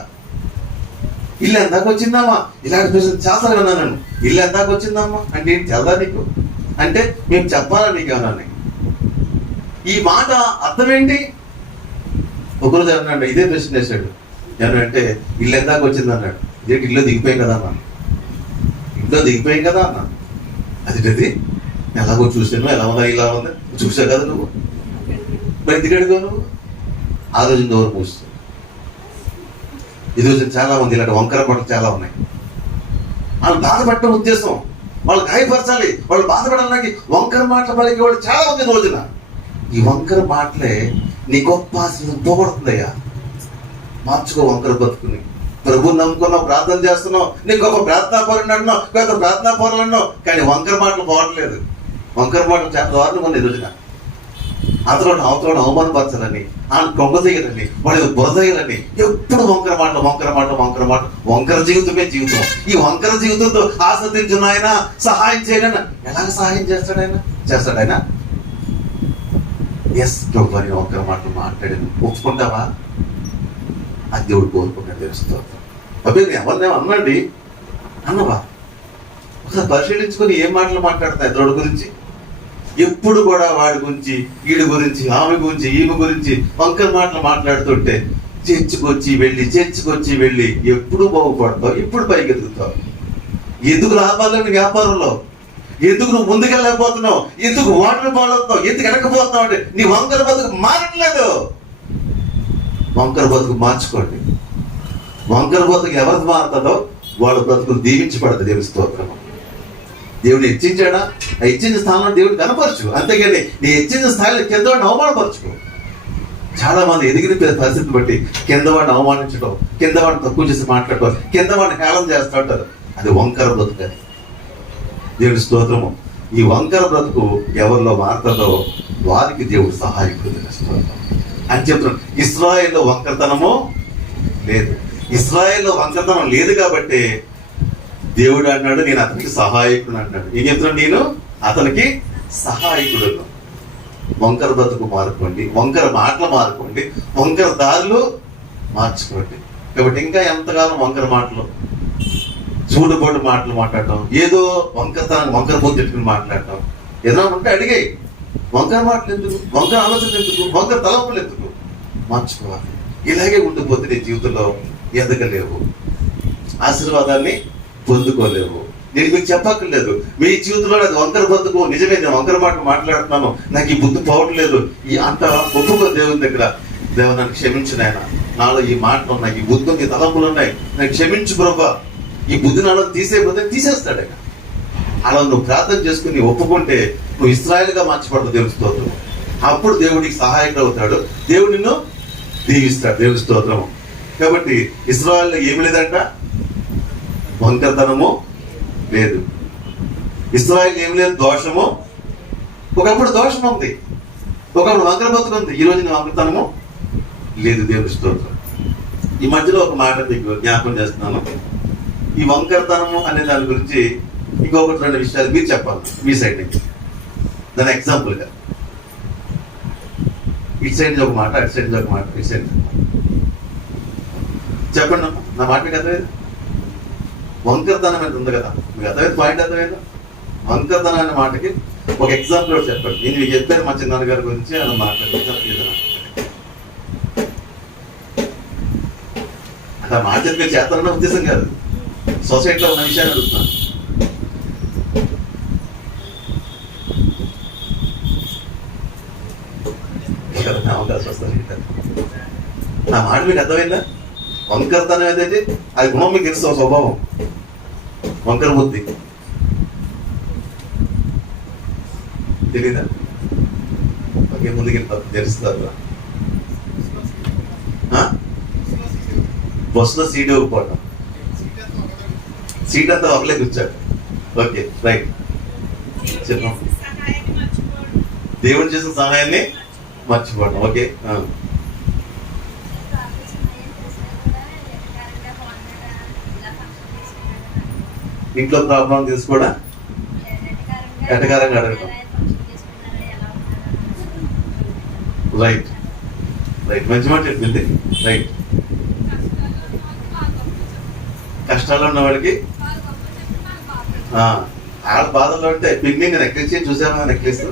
ఇల్లు ఎంతకు వచ్చిందమ్మా? ఇలాంటి ప్రశ్న చేస్తాను విన్నాను నేను. ఇల్లు ఎంతకు వచ్చిందమ్మా అంటే ఏంటి తెలదా నీకు? అంటే మేము చెప్పాలా నీకు ఏమన్నా? ఈ మాట అర్థం ఏంటి? ఒకరోజు అన్నాడు, ఇదే ప్రశ్న వేసాడు. ఏమంటే ఇల్లు ఎంతకు వచ్చింది అన్నాడు. ఇదేంటి ఇల్లు దిగిపోయాం కదా అన్నా. ఇంట్లో దిగిపోయాం కదా అన్నా. అది ఎలాగో చూసాను, ఎలా ఉందా ఇలా ఉందా చూసావు కదా నువ్వు, మరి దిగడుగా నువ్వు. ఆ రోజు నోరు మూస్తావు. ఈ రోజు చాలా మంది ఇలాంటి వంకర పట్టలు చాలా ఉన్నాయి. వాళ్ళు బాధపడటం ఉద్దేశం, వాళ్ళు గాయపరచాలి, వాళ్ళు బాధపడడానికి వంకర మాటలు పలికే వాళ్ళు చాలా మంది రోజున. ఈ వంకర మాటలే నీ గొప్ప ఆశీర్వాదం పోగొడుతుందయ్యా. మార్చుకో వంకర బతుకుని. ప్రభుని నమ్ముకున్నావు, ప్రార్థన చేస్తున్నావు, నీకు గొప్ప ప్రార్థనా పౌరుని అంటున్నావు, గొప్ప ప్రార్థనా పౌరులు అన్నావు, కానీ వంకర మాటలు పోవట్లేదు. వంకర మాటలు చాలా దారుణంగా ఉంది రోజున. అతను అవమానపరచాలని, ఆయన కొంగదయ్యాలని, వాడి బురదయ్యాలని ఎప్పుడు వంకర మాటలు. వంకర జీవితమే జీవితం. ఈ వంకర జీవితంతో ఆస్వాదించిన ఆయన సహాయం చేయలేనా? ఎలాగ సహాయం చేస్తాడు ఆయన? ఎస్ ప్రభు అని వంకర మాటలు మాట్లాడాను ఒప్పుకుంటావా? అది దేవుడు కోరుకుంటాడు. తెలుస్తూ అబ్బాయి నేను ఎవరినేమో అన్నాండి అన్నవా? ఒకసారి పరిశీలించుకొని ఏం మాటలు మాట్లాడతాయి ఇతరుడి గురించి. ఎప్పుడు కూడా వాడి గురించి, వీడి గురించి, ఆమె గురించి, ఈమె గురించి వంకర మాటలు మాట్లాడుతుంటే చర్చికొచ్చి వెళ్ళి ఎప్పుడు బాగుపడతావు, ఎప్పుడు పైకెదుగుతావు? ఎందుకు లాభాలని వ్యాపారంలో? ఎందుకు నువ్వు ముందుకెళ్ళలేకపోతున్నావు? ఎందుకు వాటర్ పాలవుతావు? ఎందుకు వెనకపోతున్నావు అంటే నీ వంకర బతుకు మారట్లేదు. వంకర బతుకు మార్చుకోండి. వంకర బతుకు ఎవరికి మారుతుందో వాళ్ళ బ్రతుకులు దీవించబడదు. దేవుని స్తోత్రం. దేవుడు హెచ్చించాడా? ఆ హెచ్చించిన స్థానంలో దేవుడు కనపరచు. అంతేగాని నీ హెచ్చించిన స్థాయిలో కింద వాడిని అవమానపరచుకో. చాలా మంది ఎదిగిన పరిస్థితిని బట్టి కింద వాడిని అవమానించడం, కింద వాడిని తక్కువ చేసి మాట్లాడటం, కింద వాడిని హేళన చేస్తూ ఉంటారు. అది వంకర బ్రతుకు. అది దేవుడి స్తోత్రము. ఈ వంకర బ్రతుకు ఎవరిలో మారుతుందో వారికి దేవుడు సహాయకుడు అని చెప్తున్నాడు. ఇశ్రాయేల్లో వంకరతనము లేదు. ఇశ్రాయేల్లో వంకరతనం లేదు కాబట్టి దేవుడు అన్నాడు, నేను అతనికి సహాయకుడు అన్నాడు. ఏం చెప్తున్నాడు? నేను అతనికి సహాయకుడు. వంకర బ్రతుకు మారుకోండి, వంకర మాటలు మారుకోండి, వంకర దారులు మార్చుకోండి. కాబట్టి ఇంకా ఎంతకాలం వంకర మాటలు, చూడుబోటు మాటలు మాట్లాడటం, ఏదో వంకర పొద్దుట్టుకుని మాట్లాడటం, ఏదైనా ఉంటే అడిగాయి. వంకర మాటలు ఎందుకు? వంకర ఆలోచనలు ఎందుకు? వంకర తలపులు ఎందుకు? మార్చుకోవాలి. ఇలాగే ఉండిపోతే నీ జీవితంలో ఎదగలేవు, ఆశీర్వాదాన్ని పొందుకోలేవు. నేను మీకు చెప్పక్కర్లేదు. మీ జీవితంలో అది వంకర బతుకు. నిజమే, నేను వంకర మాట మాట్లాడుతున్నాను, నాకు ఈ బుద్ధి పోవట్లేదు, ఈ అంత ఒప్పుకో దేవుని దగ్గర. దేవుడు నన్ను క్షమించిన ఆయన, నాలో ఈ మాటలు ఉన్నాయి, ఈ బుద్ధి ఈ తలంపులు ఉన్నాయి, నాకు క్షమించు ప్రభా. ఈ బుద్ధి నాలో తీసేస్తాడు ఆయన. అలా నువ్వు ప్రార్థన చేసుకుని ఒప్పుకుంటే నువ్వు ఇశ్రాయేలుగా మార్చబడతావు. దేవుని స్తోత్రం. అప్పుడు దేవుడికి సహాయకుడు అవుతాడు, దేవుడు నిన్ను దీవిస్తాడు. దేవుని స్తోత్రము. కాబట్టి ఇశ్రాయేలులో ఏమి లేదంట? వంకరతనము లేదు. ఇశ్రాయేలు ఏమి లేదు? దోషము. ఒకప్పుడు దోషం ఉంది, ఒకప్పుడు వంకర బతుకు ఉంది. ఈ రోజు నీ వంకరతనము లేదు. దేవుని స్తోత్రం. ఈ మధ్యలో ఒక మాట మీకు జ్ఞాపకం చేస్తున్నాను. ఈ వంకరతనము అనే దాని గురించి ఇంకొకటి 2 విషయాలు మీరు చెప్పాలి మీ సైడ్ నుంచి. దాని ఎగ్జాంపుల్గా ఇటు సైడ్ ఒక మాట, అటు సైడ్ ఒక మాట, ఇటు సైడ్ చెప్పండి అమ్మా. నా మాట మీకు అర్థమైంది? వంకరతనం అనేది ఉంది కదా, మీకు అర్థమైంది? పాయింట్ అర్థమైందా? వంకరతనం అనే మాటకి ఒక ఎగ్జాంపుల్ ఒకటి చెప్పండి. నేను మీకు చెప్పాను మా చిన్నాన్న గారి గురించి అలా మాట్లాడేదా అంటే మాట చెప్పి చేస్తారన్న ఉద్దేశం కాదు, సొసైటీలో ఉన్న విషయాన్ని అడుగుతున్నాను. అవకాశం వస్తుంది. నా మాట మీకు అర్థమైందా? వంకరతనం ఏదైతే అది గుణం మీకు తెలుసు, స్వభావం వంకర బుద్ధి తెలీదా? ఓకే, ముందుకు తెలుస్తుంది. బస్సులో సీట్ ఇవ్వకపోవటం, సీట్ అంతా ఒకలే కూర్చాడు. Okay, right. చెప్పాం. దేవుడు చేసిన సహాయాన్ని మర్చిపోవడం. ఓకే, ఇంట్లో ప్రాబ్లం తీసుకోవడా, ఎటకారంగా అడగడం. రైట్ రైట్, మంచి మాట చెప్పింది. రైట్, కష్టాలు ఉన్న వాడికి ఆడ బాధల్లో ఉంటే పిన్ని నేను నెక్లెస్ చూసాను, నెక్లెస్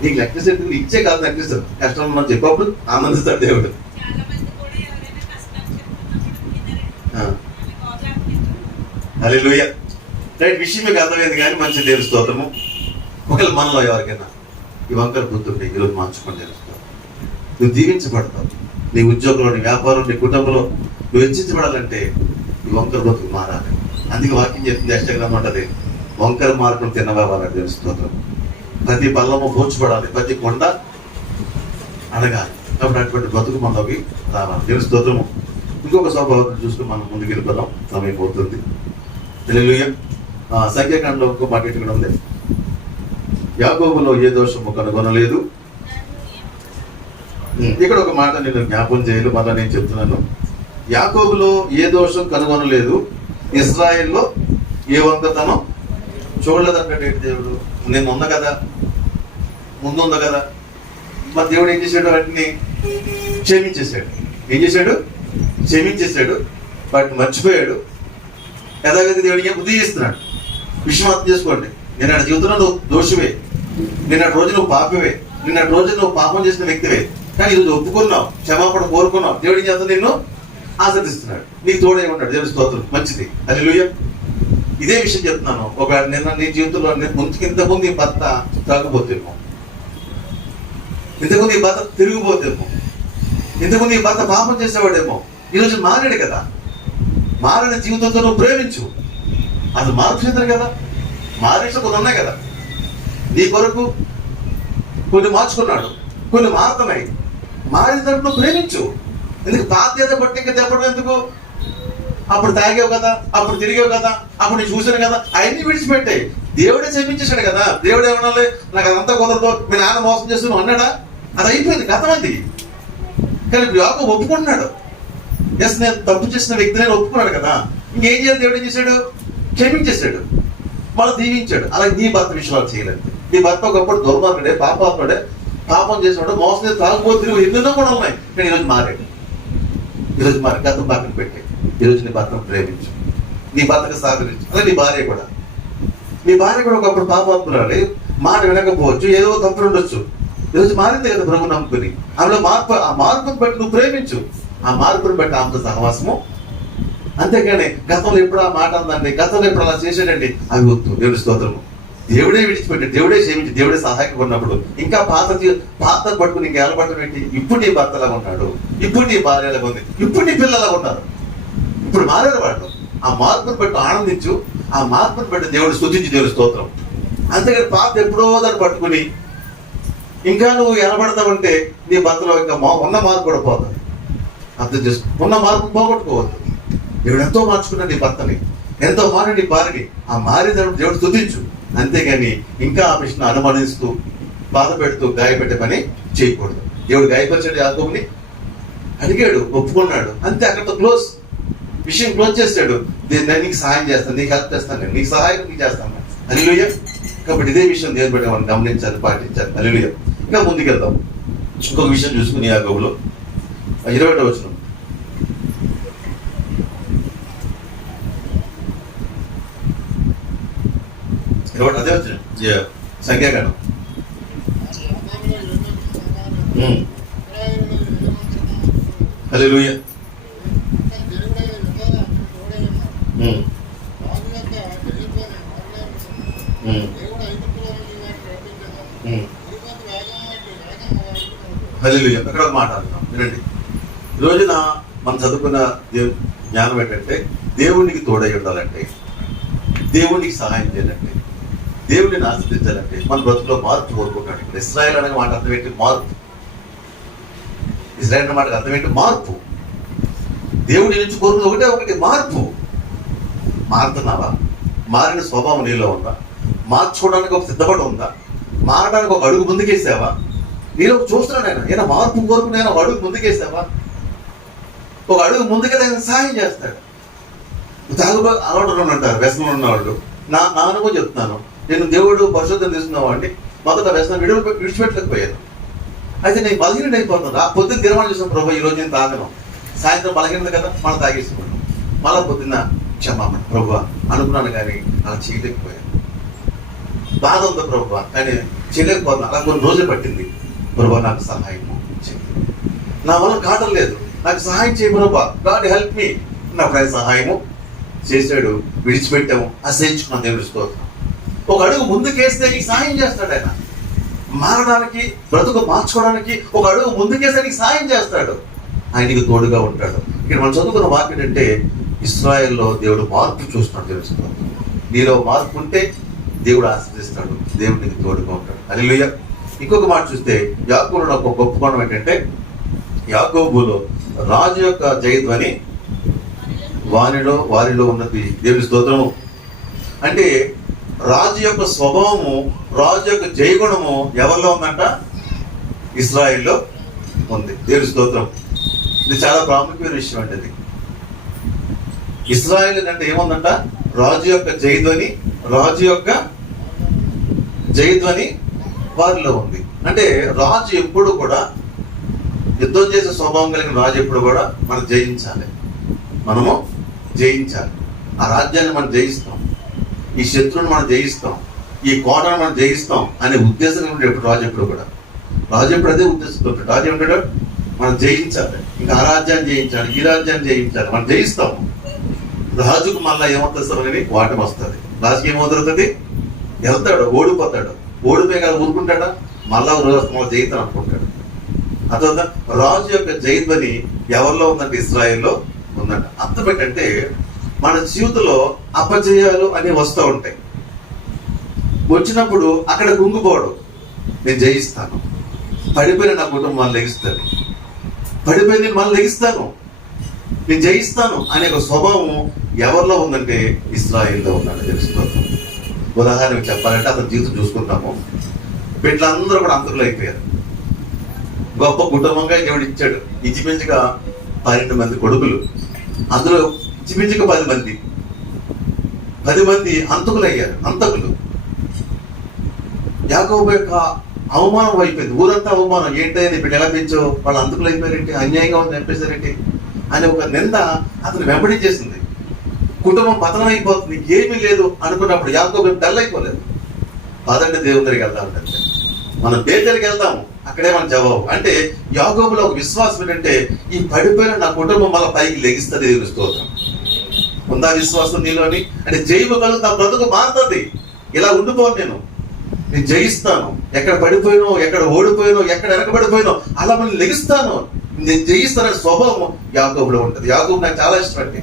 నీకు నెక్లెస్ ఎట్టు ఇచ్చే కాదు, నెక్లెస్ కష్టం మనం చెప్పప్పుడు ఆనందిస్తాడు దేవుడు. హల్లెలూయా. రైట్, విషయం మీకు అర్థమైంది కానీ మంచి దేవుని స్తోత్రము. ఒకవేళ మనలో ఎవరికైనా ఈ వంకర బుద్ధుంటే ఈరోజు మార్చుకొని తెలుస్తావు. నువ్వు దీవించబడతావు. నీ ఉద్యోగంలో, నీ వ్యాపారంలో, నీ కుటుంబంలో నువ్వు హెచ్చించబడాలంటే ఈ వంకర బతుకు మారాలి. అందుకే వాక్యం చెప్తుంది, అష్టగ్రామం అంటది, వంకర మార్గం తిన్నవాళ్ళ దేవుని స్తోత్రం. ప్రతి పల్లము పోర్చుపడాలి, ప్రతి కొండ అడగాలి. కాబట్టి అటువంటి బతుకు మనలోకి రావాలి. దేవుని స్తోత్రము. ఇంకొక స్వభావం చూసుకుని మనం ముందుకు వెళ్ళిపోదాం, సమయం పోతుంది. హల్లెలూయా. సంఖ్యాకాండంలో ఇంకో మాట ఇక్కడ ఉంది, యాకోబులో ఏ దోషము కనుగొనలేదు. ఇక్కడ ఒక మాట నేను జ్ఞాపం చేయలు, మళ్ళీ నేను చెప్తున్నాను. యాకోబులో ఏ దోషం కనుగొనలేదు, ఇశ్రాయేల్లో ఏ వంకతనం చూడలేదంటే దేవుడు. నేను ఉంది కదా, ముందు ఉంది కదా. మరి దేవుడు ఏం చేశాడు? వాటిని క్షమించేశాడు. ఏం చేశాడు? క్షమించేశాడు. వాటిని మర్చిపోయాడు. యథాగతి దేవుడికి ఉదయిస్తున్నాడు. విషయం అర్థం చేసుకోండి. నిన్నటి జీవితంలో నువ్వు దోషివే, నిన్నటి రోజు నువ్వు పాపవే, నిన్నటి రోజు నువ్వు పాపం చేసిన వ్యక్తివే. కానీ ఈరోజు ఒప్పుకున్నావు, క్షమాపణ కోరుకున్నావు. దేవుడి చేత నిన్ను ఆశ్రదిస్తున్నాడు, నీకు తోడే ఉన్నాడు. దేవుడి స్తోత్రం, మంచిది. హల్లెలూయా. ఇదే విషయం చెప్తున్నాను. ఒక నిన్న నీ జీవితంలో ఇంతకుముందు ఈ భర్త తాగుపోతేమో, ఇంతకుముందు ఈ భర్త తిరిగిపోతేమో, ఇంతకుముందు ఈ భర్త పాపం చేసేవాడేమో. ఈరోజు మారాడు కదా. మారిన జీవితంతో నువ్వు ప్రేమించు. అది మార్పు చెందారు కదా. మారేసిన కొన్ని ఉన్నాయి కదా నీ కొరకు. కొన్ని మార్చుకున్నాడు, కొన్ని మారుతున్నాయి. మారిన తర్వాత నువ్వు ప్రేమించు. ఎందుకు బాధ్యత బట్టి ఇంకా చెప్పడం ఎందుకు? అప్పుడు తాగావు కదా, అప్పుడు తిరిగావు కదా, అప్పుడు నేను చూసాను కదా, అవన్నీ విడిచిపెట్టాయి. దేవుడే క్షమించేశాడు కదా. దేవుడు ఏమన్నా నాకు అదంతా కుదరదు, మీ నాన్న మోసం చేస్తున్నావు అన్నాడా? అది అయిపోయింది, గతమంది. కానీ ఇప్పుడు యాకోబు ఒప్పుకుంటున్నాడు. ఎస్, నేను తప్పు చేసిన వ్యక్తి నేను ఒప్పుకున్నాడు కదా. ఇంకేం చేయాలి? దేవుడు ఏం చేశాడు? క్షమించేశాడు, మళ్ళీ దీవించాడు. అలాగే నీ భర్త విషయాలు చేయలేదు. నీ భర్త ఒకప్పుడు దుర్మార్గుడే, పాపాత్ముడే, పాపం చేసినాడు, మోసం చేసి తాగుపోతే ఎన్నెన్నో కూడా ఉన్నాయి. కానీ ఈరోజు మారాడు. ఈరోజు మరి గతం పక్కన పెట్టి ఈరోజు నీ భర్తను ప్రేమించు, నీ భర్తకు సహకరించు. అలాగే నీ భార్య కూడా. నీ భార్య కూడా ఒకప్పుడు పాపాత్మురాలి, మాట వినకపోవచ్చు, ఏదో తప్పులు ఉండొచ్చు. ఈరోజు మారింది కదా ప్రభు నమ్ముకుని. ఆమెలో మార్పు, ఆ మార్పును బట్టి నువ్వు ప్రేమించు. ఆ మార్పును బట్టి ఆమెతో సహవాసము. అంతేకాని గతంలో ఎప్పుడు ఆ మాట అందండి, గతంలో ఎప్పుడు అలా చేసాడండి, అవి వద్దు. దేవుడి స్తోత్రము. దేవుడే విడిచిపెట్టి, దేవుడే క్షమించి, దేవుడే సహాయకుడు ఉన్నప్పుడు ఇంకా పాత పట్టుకుని ఇంకా ఎలబట్టం ఏంటి? ఇప్పుడు నీ భర్తలాగా ఉన్నాడు, ఇప్పుడు నీ భార్యలాగా ఉంది, ఇప్పుడు నీ పిల్లలాగా ఉన్నారు. ఇప్పుడు మారారు వాళ్ళు. ఆ మార్పును బట్టి ఆనందించు, ఆ మార్పును బట్టి దేవుడు స్తుతించి, దేవుడి స్తోత్రం. అంతేకాని పాత ఎప్పుడో దాన్ని పట్టుకుని ఇంకా నువ్వు ఎలబడతావంటే నీ భర్తలో ఇంకా ఉన్న మార్పు కూడా పోతుంది. అర్థం చేసుకో. ఉన్న మార్పు పోగొట్టుకోవద్దు. దేవుడు ఎంతో మార్చుకున్నాడు నీ భర్తని, ఎంతో మారి నీ భార్యని. ఆ మారిన దేవుడు స్తుతించు. అంతేగాని ఇంకా ఆ విషయం అనుమానిస్తూ, బాధ పెడుతూ, గాయపెట్టే పని చేయకూడదు. దేవుడు గాయపరిచాడు యాకోబుని, అడిగాడు, ఒప్పుకున్నాడు, అంతే. అక్కడితో క్లోజ్. విషయం క్లోజ్ చేశాడు. నేను నీకు సహాయం చేస్తాను, నీకు హెల్ప్ చేస్తాను, నేను నీకు సహాయం నీకు చేస్తాను. హల్లెలూయా. కాబట్టి ఇదే విషయం దేవుని బట్టి మనం గమనించాలి, పాటించాలి. హల్లెలూయా. ఇంకా ముందుకెళ్దాం. ఇంకొక విషయం చూసుకుని యాకోబులో 20వ వచనం. అదే వచ్చిన సంఖ్యాకాండం. హల్లెలూయా. హల్లెలూయా. అక్కడ ఒక మాట అంటాం వినండి. ఈ రోజున మనం చదువుకున్న జ్ఞానం ఏంటంటే, దేవునికి తోడై ఉండాలంటే, దేవునికి సహాయం చేయాలంటే, దేవుడిని ఆశ్రయించాలంటే మన బ్రతుకులో మార్పు కోరుకుంటాడు. ఇప్పుడు ఇశ్రాయేల్ అనే మాట అర్థం ఏంటి? మార్పు. ఇశ్రాయేల్ అనే మాట అర్థం ఏంటి? మార్పు. దేవుడి నుంచి కోరుకుని ఒకటి మార్పు. మారుతున్నావా? మారిన స్వభావం నీలో ఉందా? మార్చుకోవడానికి ఒక సిద్ధపడి ఉందా? మారడానికి ఒక అడుగు ముందుకేసావా? నీలో చూస్తున్నాడు ఆయన. ఏదైనా మార్పు కోరుకుని ఒక అడుగు ముందుకేసావా? ఒక అడుగు ముందుగా ఆయన సహాయం చేస్తాడు. తాగుబో అలవాటు అంటారు వ్యసనంలో ఉన్నవాళ్ళు. నా అనుభవం చెప్తున్నాను. నేను దేవుడు పరిశుద్ధం తీసుకున్నావు అంటే మొదట వ్యసనం విడిచిపెట్టలేకపోయాను. అయితే నేను బలహీనత అయిపోతున్నాను. ఆ పొద్దున్న తీర్మానం చేసిన ప్రభు ఈ రోజు నేను తాగను, సాయంత్రం బలహీనత కదా మళ్ళీ తాగేసుకున్నాను, మళ్ళీ పొద్దున్న క్షమాపణ ప్రభు అనుకున్నాను కానీ అలా చేయలేకపోయాను. బాధ ఉంది ప్రభు కానీ చేయలేకపోతున్నాను. అలా కొన్ని రోజులు పట్టింది. ప్రభు నాకు సహాయం చేయండి, నా వల్ల కావడం లేదు, నాకు సహాయం చేయ ప్రభు, గాడ్ హెల్ప్ మీ. నాకు ఆయన సహాయము చేశాడు, విడిచిపెట్టాము, అసహించుకున్నాను. దేవుడి స్తోత్రం. ఒక అడుగు ముందుకేస్తే నీకు సహాయం చేస్తాడు. ఆయన మారడానికి, బ్రతుకు మార్చుకోవడానికి ఒక అడుగు ముందుకేస్తే నీకు సహాయం చేస్తాడు. ఆయనకి తోడుగా ఉంటాడు. ఇక్కడ మనం చదువుకున్న వాక్యం అంటే ఇశ్రాయేల్లో దేవుడు మార్పు చూస్తున్నాడు. తెలుసుకోవాలి, నీలో మార్పు ఉంటే దేవుడు ఆశీర్వదిస్తాడు, దేవుడికి తోడుగా ఉంటాడు. హల్లెలూయా. ఇంకొక మాట చూస్తే యాకోబులో ఒక గొప్ప కోణం ఏంటంటే, యాకోబులో రాజు యొక్క జయధ్వని వారిలో ఉన్నది. దేవుని స్తోత్రము. అంటే రాజు యొక్క స్వభావము, రాజు యొక్క జయగుణము ఎవరిలో ఉందంట? ఇశ్రాయేల్లో ఉంది. దేవుని స్తోత్రం. ఇది చాలా ప్రాముఖ్యమైన విషయం అండి. అది ఇశ్రాయేల్ అంటే ఏముందంట? రాజు యొక్క జయధ్వని వారిలో ఉంది. అంటే రాజు ఎప్పుడు కూడా యుద్ధం చేసే స్వభావం కలిగిన రాజు ఎప్పుడు కూడా మనం జయించాలి, మనము జయించాలి. ఆ రాజ్యాన్ని మనం జయిస్తాం, ఈ శత్రువుని మనం జయిస్తాం, ఈ కోటను మనం జయిస్తాం అనే ఉద్దేశం ఎప్పుడు రాజు ఎప్పుడు కూడా, రాజు ఎప్పుడు అదే ఉద్దేశంతో ఉంటాడు. రాజు ఏమంటాడు? మనం జయించాలి, ఇంకా ఆ రాజ్యాన్ని జయించాలి, ఈ రాజ్యాన్ని జయించాలి, మనం జయిస్తాము. రాజుకు మళ్ళీ ఏమవుతుంది? వాటం వస్తుంది. రాజుకి ఏమవుతుంది? వెళ్తాడు, ఓడిపోతాడు. ఓడిపోయి కదా ఊరుకుంటాడా? మళ్ళా జయితాను అనుకుంటాడు. అర్థం. రాజు యొక్క జయధ్వని ఎవరిలో ఉందంటే ఇశ్రాయేల్లో ఉందంట. అర్థం ఏంటంటే మన జీవితంలో అపజయాలు అనేవి వస్తూ ఉంటాయి. వచ్చినప్పుడు అక్కడ కుంగిపోవడం, నేను జయిస్తాను, పడిపోయిన నా కుటుంబం మళ్ళీ లెగిస్తుంది, పడిపోయి నేను మళ్ళీ లెగిస్తాను, నేను జయిస్తాను అనే ఒక స్వభావం ఎవరిలో ఉందంటే ఇశ్రాయేల్లో ఉందని తెలుస్తుంది. ఉదాహరణకు చెప్పాలంటే అతని జీవితం చూసుకుంటాము. బిడ్డలందరూ కూడా అంతకులు అయిపోయారు. గొప్ప కుటుంబంగా దేవుడు ఇచ్చాడు. ఇంచుమించుగా 12 మంది కొడుకులు, అందులో ఇంచుమించుగా 10 మంది అంతకులు అయ్యారు. అంతకులు. యాకోబు యొక్క అవమానం అయిపోయింది. ఊరంతా అవమానం. ఏంటని బిడ్డ ఎలా పెంచో, వాళ్ళు అంతకులు అయిపోయారేంటి, అన్యాయంగా ఉంది చంపేశారేంటి అనే ఒక నింద అతను వెంబడించేసింది. కుటుంబం పతనం అయిపోతుంది, ఏమీ లేదు అనుకున్నప్పుడు యాకోబు డల్ అయిపోలేదు. పదండి దేవుని దగ్గరికి వెళ్తామంటే మనం బేతేలికి వెళ్తాము, అక్కడే మన జవాబు. అంటే యాకోబులో ఒక విశ్వాసం ఏంటంటే, ఈ పడిపోయిన నా కుటుంబం మళ్ళీ పైకి లెగిస్తుంది. దేవుని స్తోత్రం. ఉందా విశ్వాసం నీలోని? అంటే జయమగలు నా బ్రతుకు మారుతుంది. ఇలా ఉండిపోను, నేను జయిస్తాను. ఎక్కడ పడిపోయినో, ఎక్కడ ఓడిపోయినో, ఎక్కడ వెనకబడిపోయినో అలా మనం లెగిస్తాను, నేను జయిస్తాననే స్వభావం యాకోబులో ఉంటుంది. యాకోబు నాకు చాలా ఇష్టం అండి.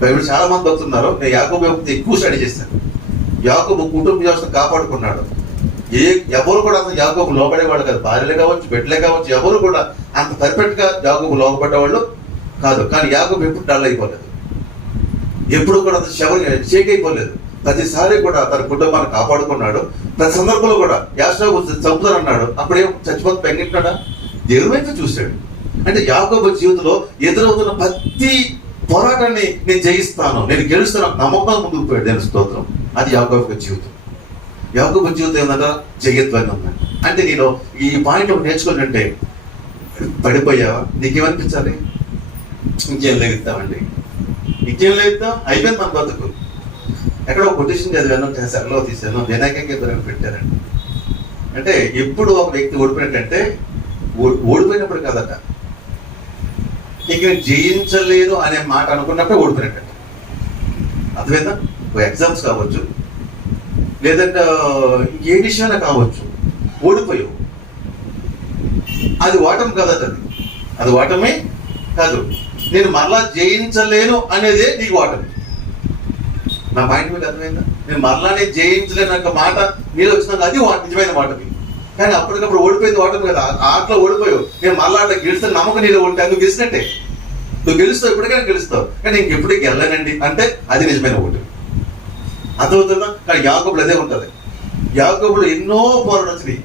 బైబిల్ చాలా మంది అవుతున్నారు. నేను యాకోబు ఎక్కువ స్టడీ చేశాను. యాకోబు కుటుంబ వ్యవస్థ కాపాడుకున్నాడు. ఎవరు కూడా అసలు యాకోబు లోపడేవాడు కాదు. భార్యలే కావచ్చు, బిడ్డలే కావచ్చు, ఎవరు కూడా అంత పర్ఫెక్ట్ గా యాకోబు లోపడ్డవాళ్ళు కాదు. కానీ యాకోబు ఎప్పుడు డల్ అయిపోలేదు, ఎప్పుడు కూడా షేక్ అయిపోలేదు. ప్రతిసారి కూడా తన కుటుంబాన్ని కాపాడుకున్నాడు. ప్రతి సందర్భంలో కూడా యాకోబు చంపుతానన్నాడు, అప్పుడేం చచ్చిపోతే పెంగిట్టాడా? దేవుని వైపు చూశాడు. అంటే యాకోబు జీవితంలో ఎదురవుతున్న ప్రతి పోరాటాన్ని నేను జయిస్తాను, నేను గెలుస్తాను నమ్మకం ముందుకు పోయాడు. దేవుని స్తోత్రం. అది యాకోబు జీవితం. యాకోబు జీవితం ఏంటంటే జయధ్వని ఉందండి. అంటే నేను ఈ పాయింట్ ఒకటి నేర్చుకోవాలంటే, పడిపోయావా, నీకేమనిపించాలి? ఇంకేం లెగుతామండి, ఇంకేం లెగుతాం, అయిపోయింది మన బతుకు. ఎక్కడో కొటేషన్ చదివాను, సెల్లో తీసాను, వినాయకంగా పెట్టారండి. అంటే ఎప్పుడు ఒక వ్యక్తి ఓడిపోయినట్టంటే ఓడిపోయినప్పుడు కాదట, ఇక నేను జయించలేదు అనే మాట అనుకున్నప్పుడే ఓడిపోయినట్టు. అర్థమైందా? ఎగ్జామ్స్ కావచ్చు, లేదంటే ఏ విషయాన్ని కావచ్చు, ఓడిపోయావు. అది ఓటమి కాదట, అది ఓటమే కాదు. నేను మరలా జయించలేను అనేదే నీకు ఓటమి. నా పాయింట్ మీకు అర్థమైందా? నేను మరలా నేను జయించలేను అన్న మాట మీరు వచ్చినాక అది నిజమైన ఓటమి. కానీ అప్పటికప్పుడు ఓడిపోయింది ఓటమి కదా. ఆటలో ఓడిపోయావు, నేను మరలా అట్లా గెలుస్తాను నమ్మకం నీలో ఉంటే నువ్వు గెలిచినట్టే. నువ్వు గెలుస్తావు, ఎప్పటికైనా గెలుస్తావు. కానీ ఇంకెప్పుడు గెలనండి అంటే అది నిజమైన ఓటమి. అర్థమవుతుందా? కానీ యాకోబులు అదే ఉంటుంది. యాకోబులు ఎన్నో పోరాటం వచ్చినాయి.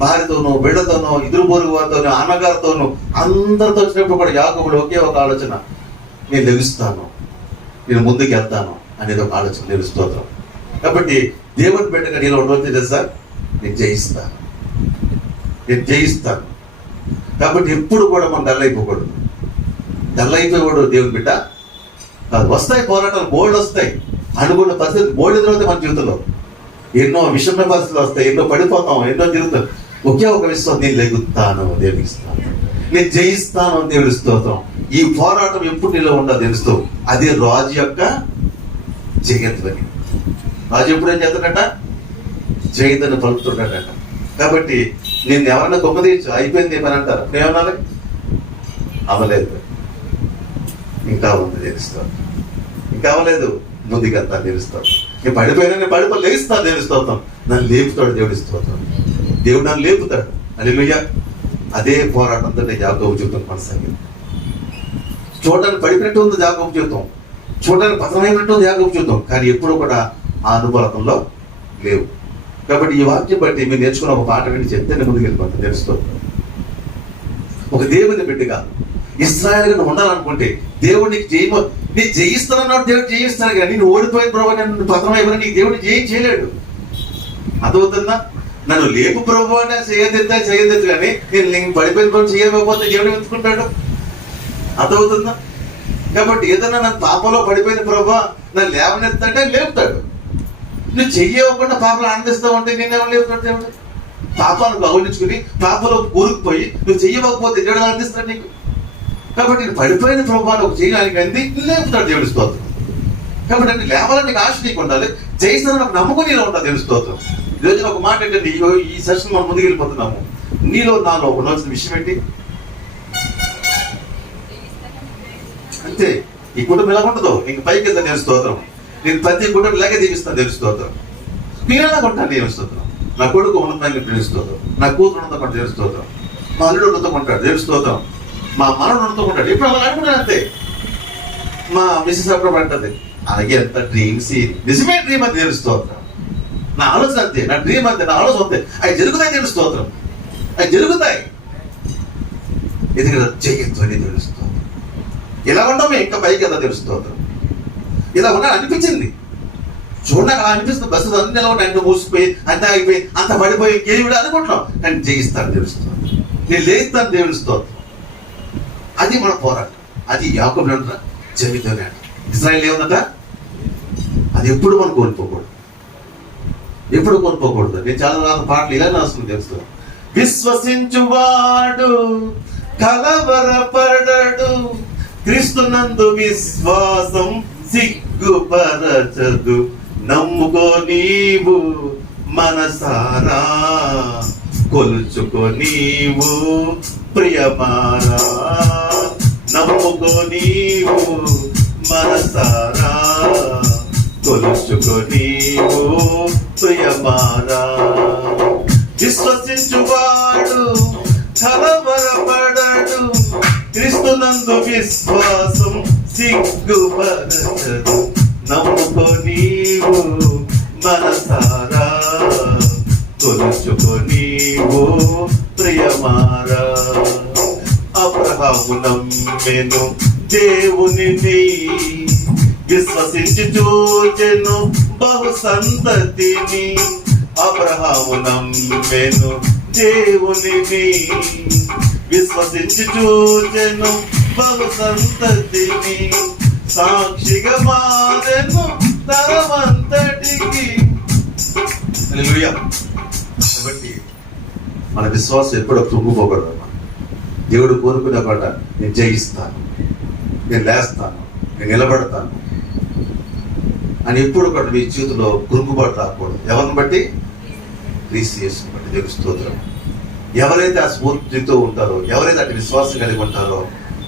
భార్యతోనూ, బిడ్డతోనూ, ఇద్దరు పొరుగు వారితోనూ, అన్నగారితోనూ, అందరితో వచ్చినప్పుడు కూడా యాకోబులు ఒకే ఒక ఆలోచన, నేను లెగుస్తాను, నేను ముందుకు వెళ్తాను అనేది ఒక ఆలోచన. నేను స్తోత్రం. కాబట్టి దేవుని బిడ్డగా నీలో ఉండవచ్చు తెలుసా, నేను జయిస్తాను, నేను జయిస్తాను. కాబట్టి ఎప్పుడు కూడా మనం డల్ అయిపోకూడదు. డల్ అయిపోకూడదు దేవుని బిడ్డ కాదు. వస్తాయి పోరాటాలు, బోల్డ్ వస్తాయి, అనుకున్న పరిస్థితి బోల్డ్ ఎదురవుతాయి మన జీవితంలో. ఎన్నో విషమ పరిస్థితులు వస్తాయి, ఎన్నో పడిపోతాం, ఎన్నో తిరుగుతాం. ఒకే ఒక విశ్వాసం, నేను లెగుతాను దేవునికి స్తోత్రం, నేను జయిస్తాను దేవుని స్తోత్రం. ఈ పోరాటం ఎప్పుడు నీలో ఉండదు తెలుస్తూ, అదే రాజు యొక్క జయత్వని. రాజు ఎప్పుడు ఏం చేస్తాడట, జయతని పలుకుతున్నాడట. కాబట్టి నేను ఎవరన్నా గొప్ప తీయచ్చు, అయిపోయింది ఏమని అంటారు, ఏమన్నా అవ్వలేదు, ఇంకా ఉంది తెలుస్తాను, ఇంకా అవ్వలేదు, ముందుకెళ్తాను తెలుస్తాను. నేను పడిపోయినా నేను పడిపో లేస్తాను దేవుని స్తోత్రం. నన్ను లేపుతాడు దేవుడి స్తోత్రం. దేవుడు నన్ను లేపుతాడు. హల్లెలూయా. అదే పోరాటంతో నేను యాకోబు జీవితం కొనసాగింది. చూడడానికి పడిపోయినట్టు ఉంది యాకోబు జీవితం, చూడడానికి పతనమైనట్టు ఉంది యాకోబు జీవితం, కానీ ఎప్పుడూ కూడా ఆ అనుభవంలో లేవు. కాబట్టి ఈ వాక్యం బట్టి మీరు నేర్చుకున్న ఒక పాట విని చెప్తే నేను ముందుకు వెళ్ళిపోతాను తెలుస్తుంది. ఒక దేవుని బిడ్డగా ఇశ్రాయేలుగా నువ్వు ఉండాలనుకుంటే దేవుడికి జయము, నేను జయిస్తానన్నాడు, దేవుడు జయిస్తాను. కానీ నేను ఓడిపోయిన ప్రభావ, నన్ను పతనమైపోయినా నీకు దేవుడు జయం చేయలేడు. అర్థమవుతుందా? నన్ను లేపు ప్రభు అంటే చేయదెత్తు, కానీ నేను పడిపోయిన ప్రభు చేయకపోతే దేవుడు వెతుకుంటాడు. అర్థమవుతుందా? కాబట్టి ఏదన్నా నన్ను పాపంలో పడిపోయిన ప్రభు నన్ను లేవనెత్తంటే లేపుతాడు. నువ్వు చెయ్యకుండా పాపలు ఆనందిస్తావు అంటే నేనేమో లేపుతాడు దేవుడు. పాపాలను గౌరవించుకుని పాపలో కూరుకుపోయి నువ్వు చెయ్యకపోతే దేవుడు ఆనందిస్తాడు నీకు. కాబట్టి నేను పడిపోయిన ప్రభావాన్ని ఒక చేయడానికి అంది లేపుతాడు దేవుడి స్తోత్రం. కాబట్టి అంటే లేవాలని నీకు ఆశ నీకు ఉండాలి, జయిస్తాను నాకు నమ్మకం నీలో ఉంటుంది దేవుడి స్తోత్రం. ఈరోజు ఒక మాట ఏంటంటే, ఈ సెషన్ మనం ముందుకు వెళ్ళిపోతున్నాము. నీలో నాలో ఉండవలసిన విషయం ఏంటి? అంతే. ఈ కుటుంబం ఎలా ఉంటుందో ఇంక పైకి వెళ్తాను దేవుడి స్తోత్రం. నేను ప్రతి కుటుంబం ఇలాగే దీవిస్తాను దేవుడి స్తోత్రం. నేను ఎలాగ ఉంటాను దేవుడి స్తోత్రం. నా కొడుకు ఉన్నతాన్ని దేవుడి స్తోత్రం, నా కూతురు ఉన్నతమంటే దేవుడి స్తోత్రం, మా అల్లుడు ఉన్నతమంటాడు దేవుడి స్తోత్రం, మా మనడు ఉన్నతమంటాడు. ఇప్పుడు అలా అనుకుంటాను అంతే. మా మిస్సెస్ అప్పుడు అంటది, అలాగే ఎంత డ్రీమ్స్, నిజమే డ్రీమ్ అని దేవుడి స్తోత్రం. నా ఆలోచన అంతే, నా డ్రీమ్ అంతే, నా ఆలోచన అంతే. అవి జరుగుతాయి దేవుడి స్తోత్రం, అవి జరుగుతాయి. ఎందుకంటే జయత్వని దేవుడి స్తోత్రం. ఇలా ఉండమే ఇంకా పైకి కదా దేవుడి స్తోత్రం. ఇలా ఉన్నా అనిపించింది, చూడడానికి అలా అనిపిస్తుంది. బస్సు అన్ని ఎలా ఉంటాయి, అంత మూసిపోయి, అంత ఆగిపోయి, అంత పడిపోయి ఏమి కూడా అనుకుంటున్నాం. కానీ జయిస్తాను దేవుడి స్తోత్రం, నేను లేస్తాను దేవుడి స్తోత్రం. అది మన పోరాటం. అది యాకోబు అంటారా, జయతోనే అంట. ఇశ్రాయేలు ఏముందట, అది ఎప్పుడు మనం కోల్పోకూడదు, ఎప్పుడు కోల్పోకూడదు. నేను చాలా రాత పాటలు ఇలా రాస్తుంది తెలుసు. విశ్వసించువాడు కలవరపడడు, క్రీస్తునందు విశ్వాసం సిగ్గుపరచదు, నమ్ముకో నీవు మనసారా, కొలుచుకో నీవు ప్రియమారా, నమ్ముకో నీవు మనసారా, కొలుచుకో నీవు ప్రియమారా. విశ్వసించువాడు కలవరపడడు, క్రీస్తునందు విశ్వాసం సిగ్గుపరచదు, నమ్ముకో నీవు మనసారా, కొలుచుకో నీవు ప్రియమారా. అబ్రహాము నమ్మెను దేవునిని, విశ్వసించి చూచెను బహు సంతతిని. అబ్రహాము నమ్మెను దేవునిని, విశ్వసించి చూచెను బహు సంతతిని. సాక్షిగా మారెను తరమంతటికి. హల్లెలూయా. కాబట్టి మన విశ్వాసం ఎప్పుడూ కృంగిపోకూడదు. దేవుడు కోరుకునే పాట, నేను జయిస్తాను, నేను లేస్తాను, నేను నిలబడతాను అని ఎప్పుడు కూడా మీ జీవితంలో కృంగుబాటు రాకూడదు. ఎవరిని బట్టి? క్రీస్తు యేసుని బట్టి. దేవుని స్తోత్రం. ఎవరైతే ఆ స్ఫూర్తితో ఉంటారో, ఎవరైతే అటు విశ్వాసం కలిగి ఉంటారో,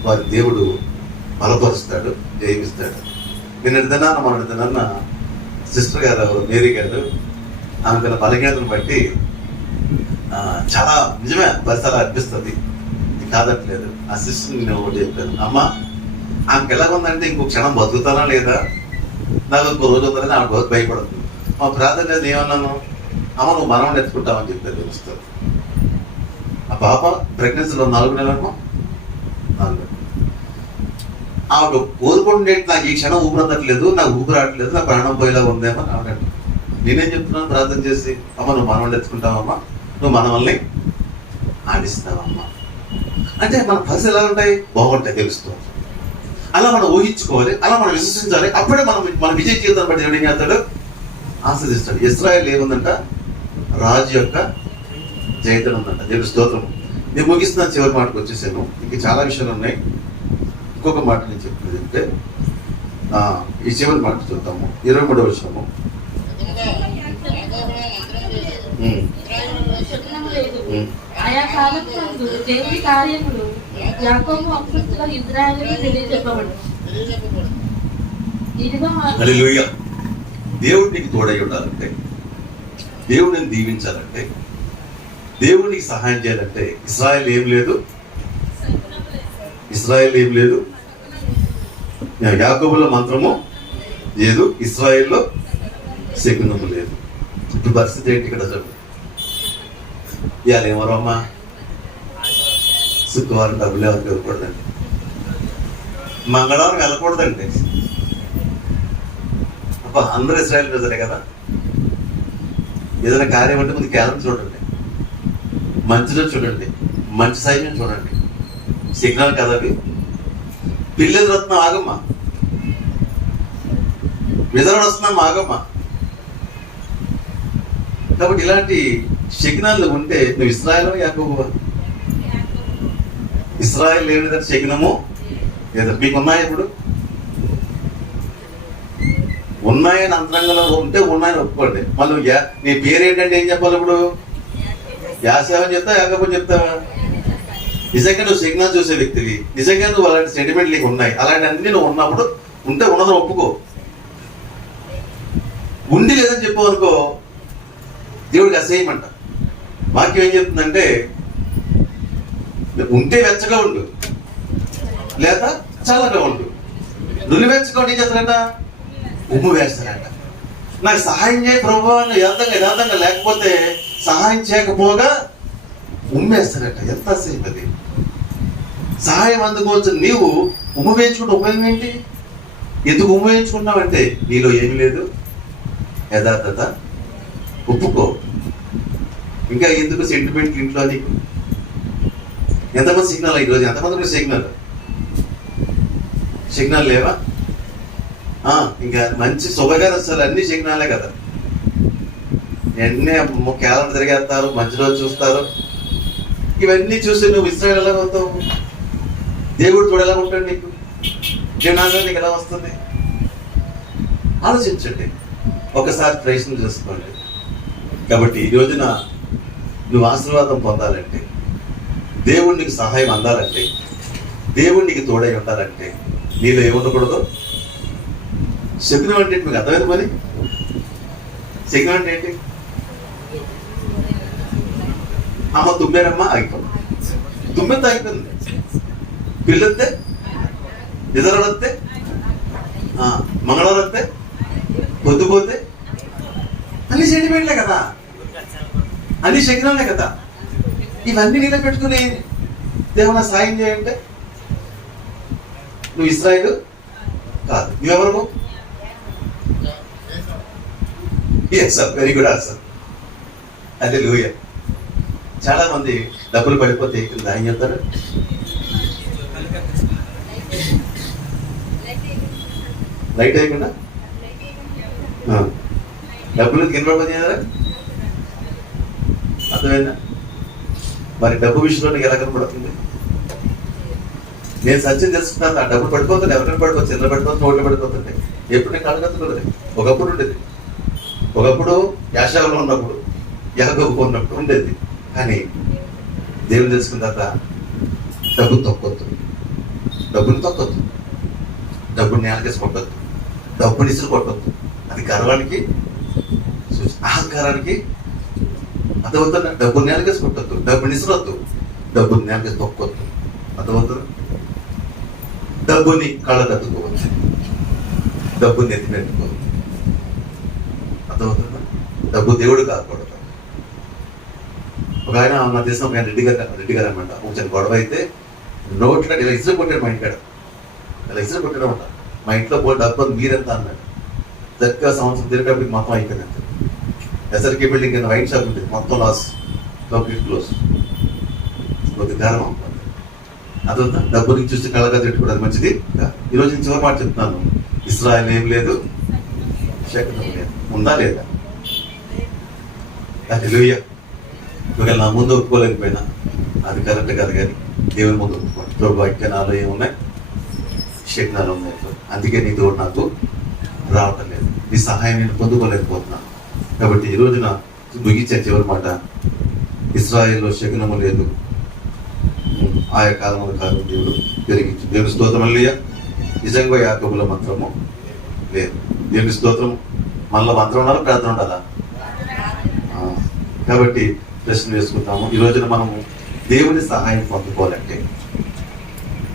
వారి దేవుడు బలపరుస్తాడు, జయమిస్తాడు. మన దినాన్న సిస్టర్ గారు మేరీ గారు, ఆమె బలహీనతను బట్టి చాలా నిజమే పరిసర అనిపిస్తుంది, కాదట్లేదు. ఆ సిస్టర్ నేను ఒకటి చెప్పాను, అమ్మ ఆమెకి ఎలా ఉందంటే ఇంకో క్షణం బతుకుతానా లేదా, నాకు ఇంకో రోజు ఉందని ఆమె రోజు భయపడుతుంది. మా ప్రార్థన ఏమన్నాను, అమ్మ నువ్వు మనం ఎత్తుకుంటామని చెప్తే తెలుస్తుంది. ఆ పాప ప్రెగ్నెన్సీలో 4 నెలలమ్మా, 4. ఆవిడ కోరుకుంటే నాకు ఈ క్షణం ఊపిరందట్లేదు, నాకు ఊపిరి రావట్లేదు, నా ప్రాణం పోయేలా ఉందేమో అని ఆవిడ. నేనేం చెప్తున్నాను ప్రార్థన చేసి, అమ్మ నువ్వు మనవల్ని ఎత్తుకుంటావమ్మా, నువ్వు మనవల్ని ఆడిస్తావమ్మా అంటే మన పరిస్థితులు ఎలా ఉంటాయి? బాగుంటాయి, తెలుస్తూ. అలా మనం ఊహించుకోవాలి, అలా మనం విశ్వసించాలి. అప్పుడే మన విజయ జీవితాన్ని బట్టి ఏం చేస్తాడు? ఆస్వాదిస్తాడు. ఇశ్రాయేలు ఏముందంట? రాజు యొక్క జయతను ఉందంట. దేవుని స్తోత్రం. నేను ముగిస్తున్నాను, చివరి మాటకు వచ్చేసాను. ఇంక చాలా విషయాలు ఉన్నాయి. ఇంకొక మాట నేను చెప్పేది అంటే ఈ చివరి మాట చూద్దాము, 23వ వచనము. ఆయా కాలమునందు దేవుని కార్యములు యాకోబు వంశస్థుల ఇశ్రాయేలుకు తెలియజెప్పబడు. హల్లెలూయా. దేవుడు నీకు తోడై ఉండాలంటే, దేవుడిని దీవించాలంటే, దేవుడికి సహాయం చేయాలంటే ఇశ్రాయేలు ఏం లేదు, ఇశ్రాయేల్ ఏం లేదు, యాకోబులో మంత్రము లేదు, ఇశ్రాయేల్లో శకునము లేదు. ఇప్పుడు పరిస్థితి ఏంటి ఇక్కడ చెప్పు? ఇవాళ ఏమరో అమ్మా, శుక్రవారం డబ్బులు ఎవరికి ఇవ్వకూడదండి, మంగళవారం వెళ్ళకూడదండి. అబ్బా అందరూ ఇశ్రాయేల్ ప్రజలే కదా. ఏదైనా కార్యం అంటే ముందు క్యాలెండర్ చూడండి, మంచిలో చూడండి, మంచి సైన్యం చూడండి. సిగ్నల్ కదా అవి. పిల్లలు రత్నం ఆగమ్మా, విజరణ వస్తున్నాం ఆగమ్మా. కాబట్టి ఇలాంటి శకునాలు ఉంటే నువ్వు ఇశ్రాయేలు యాకోబువా? ఇశ్రాయేల్ లేనిదంటే శకునము లేదా? మీకు ఉన్నాయి? ఇప్పుడు ఉన్నాయని అంతరంగంలో ఉంటే ఉన్నాయని ఒప్పుకోండి. మళ్ళీ నీ పేరు ఏంటంటే ఏం చెప్పాలి? ఇప్పుడు యాసేవని చెప్తా, యాకోబు చెప్తావా? నిజంగా నువ్వు సిగ్నల్ చూసే వ్యక్తివి, నిజంగా నువ్వు అలాంటి సెంటిమెంట్ నీకు ఉన్నాయి, అలాంటి అన్ని నువ్వు ఉన్నప్పుడు ఉంటే ఉన్నదని ఒప్పుకో. ఉండి లేదని చెప్పు అనుకో, దేవుడికి అసహ్యమంట. వాక్యం ఏం చెప్తుందంటే ఉంటే వెచ్చగా ఉండు, లేదా చల్లగా ఉండు. నువ్వు వెచ్చగా ఉండి ఏం చేస్తారంట? ఉమ్ము వేస్తారంట. నాకు సహాయం చేయ ప్రభు అని యథార్థంగా లేకపోతే సహాయం చేయకపోగా ఉమ్మేస్తారట. ఎంత అసహ్యం అది. సహాయం అందుకోవచ్చు, నీవు ఉమ్ము వేయించుకుంటే ఉపయోగం ఏంటి? ఎందుకు ఉమ్ము వేయించుకున్నావంటే నీలో ఏమి లేదు, యథార్థత. ఒప్పుకో. ఇంకా ఎందుకు సెంటిమెంట్ ఇంట్లో నీకు? ఎంతమంది సిగ్నల్ ఈరోజు? ఎంతమంది కూడా సిగ్నల్ లేవా? ఇంకా మంచి శుభకార్యాలు అన్ని సిగ్నాలే కదా. ఎన్నే క్యాలెండర్ తిరిగేస్తారు, మంచి రోజు చూస్తారు. ఇవన్నీ చూసి నువ్వు ఇశ్రాయేలు ఎలా అవుతావు? దేవుడు చూడ ఎలా ఉంటాడు నీకు? జీవనాశం నీకు ఎలా వస్తుంది? ఆలోచించండి, ఒకసారి ప్రయత్నం చేసుకోండి. కాబట్టి ఈ రోజున నువ్వు ఆశీర్వాదం పొందాలంటే, దేవుడికి సహాయం అందాలంటే, దేవుడికి తోడై ఉండాలంటే నీలో ఏముండకూడదు? శకునం అంటే మీకు అర్థమైంది? మరి శకునం అంటే ఏంటి? అమ్మ తుమ్మారమ్మా ఆగిపోయింది, తుమ్మెత్త ఆగిపోయింది, పిల్లొత్తే, ఎదరొత్తే, మంగళవారం వస్తే, పొద్దుపోతే, అన్ని సెంటిమెంట్లే కదా, అన్ని శకునాలే కదా. ఇవన్నీ నీళ్ళ పెట్టుకుని దేవుని సాయం చేయంటే నువ్వు ఇశ్రాయేలు కాదు. నువ్వెవరు? Sir very good answer. Hallelujah. చాలా మంది డబ్బులు పడిపోతే ఏం చెప్తారు? లైట్ అయ్యకుండా డబ్బులు కింద పడిపోతే అర్థమైందా? మరి డబ్బు విషయంలో నీకు ఎలా కనపడుతుంది? నేను సత్యం తెలుసుకున్నాను, ఆ డబ్బులు పడిపోతుంది, ఎవరైనా పడిపోతుంది, చిన్న పడిపోతుంది, నోట్లు పడిపోతుంది. ఎప్పుడు నేను కడగతున్నది. ఒకప్పుడు ఉండేది, ఒకప్పుడు యాషావులో ఉన్నప్పుడు, యాకోబు ఉన్నప్పుడు ఉండేది. కానీ దేవుని తెలుసుకున్న తర్వాత డబ్బును తొక్కొద్దు, డబ్బుని తొక్కొద్దు, డబ్బుని నేలకేసి కొట్టద్దు, డబ్బుని ఇసురు కొట్టద్దు. అది గర్వానికి, అహంకారానికి అర్థమవుతుందా? డబ్బుని నేలకేసి కొట్టద్దు, డబ్బుని ఇసురొద్దు, డబ్బుని నేలకేసి తొక్కొద్దు. అర్థమవుతుంది? డబ్బుని కళ్ళకు అద్దుకోవచ్చు, డబ్బుని ఎత్తి పెట్టుకోవచ్చు. అర్థమవుతుందా? డబ్బు దేవుడు కాకూడదు. ఒక ఆయన నా తెలిసిన ఒక ఆయన రెడ్డి గారు అనమాట, ఒక చిన్న గొడవ అయితే నోట్లో ఇలా ఇసురు కొట్టాడు మా ఇంటికాడ. ఇలా ఇసురు పెట్టడం ఉంటా. మా ఇంట్లో పోయి డబ్బు మీరెంత అన్నాడు. చక్కగా సంవత్సరం తిరిగేటప్పటికి మొత్తం అయిపోయింది. ఎస్ఆర్కే బిల్డింగ్ కింద వైన్ షాప్ ఉంటుంది, మొత్తం లాస్, కంప్లీట్ క్లోజ్. కొద్ది కారణం అదంతా డబ్బు నుంచి చూస్తే కళగా తిట్టుకోవడం మంచిది. ఈరోజు నేను చివరి మాట చెప్తున్నాను, ఇస్రాయల్ ఏం లేదు, శకునం లేదు. ఉందా లేదా? హల్లెలూయా. ఒకవేళ నా ముందు ఒప్పుకోలేకపోయినా అది కరెక్ట్ కాదు, కానీ దేవుని ముందు ఒప్పుకోండి. ప్రభు ఇక్కడ నాలో ఏమున్నాయి, శకునాలు ఉన్నాయి, అందుకే నీ తోడు నాకు రావటం లేదు, నీ సహాయం నేను పొందుకోలేకపోతున్నాను. కాబట్టి ఈ రోజున ముగించే చివరి మాట, ఇశ్రాయేల్లో శకునము లేదు, ఆయా కాలంలో కాలం దేవుడు పెరిగించు. దేవుని స్తోత్రం. హల్లెలూయా. నిజంగా యాకోబుల మంత్రము లేదు. దేవుని స్తోత్రం. మనలో మంత్రం ఉండాలా, ప్రార్థన ఉండాలా? కాబట్టి ప్రశ్న వేసుకుంటాము. ఈ రోజున మనము దేవుని సహాయం పొందుకోవాలంటే,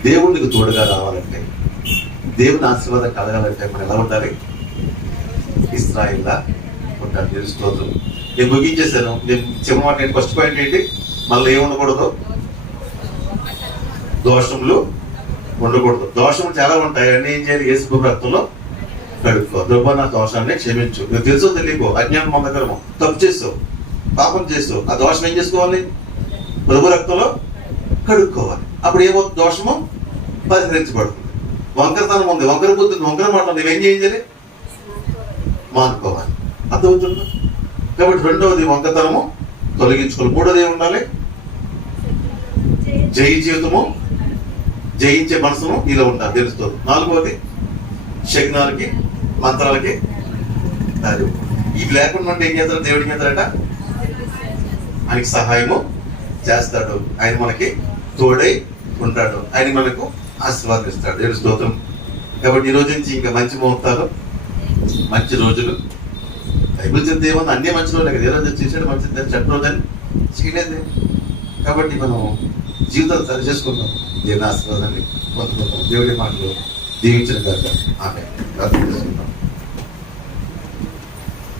దేవునికి తోడుగా రావాలంటే, దేవుని ఆశీర్వాదం కలగాలంటే మనం ఎలా ఉండాలి? ఇశ్రాయేల్లా ఉంటాడు. దేవుని స్తోత్రం. నేను ముగించేశాను. నేను చివరి మాట ఏంటి? ఫస్ట్ పాయింట్ ఏంటి? మళ్ళీ ఏమి ఉండకూడదు? దోషములు ఉండకూడదు. దోషములు చాలా ఉంటాయి. అన్నీ ఏం చేయాలి? యేసు రక్తంలో కడుక్కో. దుర్భ నా దోషాన్ని క్షమించు. నువ్వు తెలుసో తెలియకో, అజ్ఞానం పొందగలము, తప్పు చేస్తావు, పాపం చేస్తావు, ఆ దోషం ఏం చేసుకోవాలి? ప్రభు రక్తంలో కడుక్కోవాలి. అప్పుడు ఏమో దోషము పరిహరించబడుతుంది. వంకరతనం ఉంది, వంకర బుద్ధి, వంకర మాట నువ్వేం చేయాలి? మానుకోవాలి. అర్థమవుతుందా? కాబట్టి రెండవది వంకతనము తొలగించుకోవాలి. మూడోది ఏమి ఉండాలి? జయి జీవితము, జయించే మనసును ఇలా ఉండాలి, తెలుస్తుంది. నాలుగవది శకునాలకి, మంత్రాలకి దారి. ఇవి లేకుండా ఉంటే ఏం చేస్తాడు? దేవుడికి చేస్తాడట, ఆయనకి సహాయము చేస్తాడు, ఆయన మనకి తోడై ఉంటాడు, ఆయన మనకు ఆశీర్వాదిస్తాడు. దేవుడి స్తోత్రం. కాబట్టి ఈ రోజు నుంచి ఇంకా మంచి ముహూర్తాలు, మంచి రోజులు. బైబిల్ చెప్తే ఏమన్నా అన్ని మంచి రోజులే కదా. ఏ రోజు చేసాడు మంచిది, చెడ్డ రోజని చేయలేదు. కాబట్టి మనం జీవితాలు సరి చేసుకుంటాం, దేవుని ఆశీర్వాదాన్ని పొందుకుంటాం. దేవుడి మాటలు దీవించిన కాక ఆమె ప్రార్థన చేసుకుంటాం.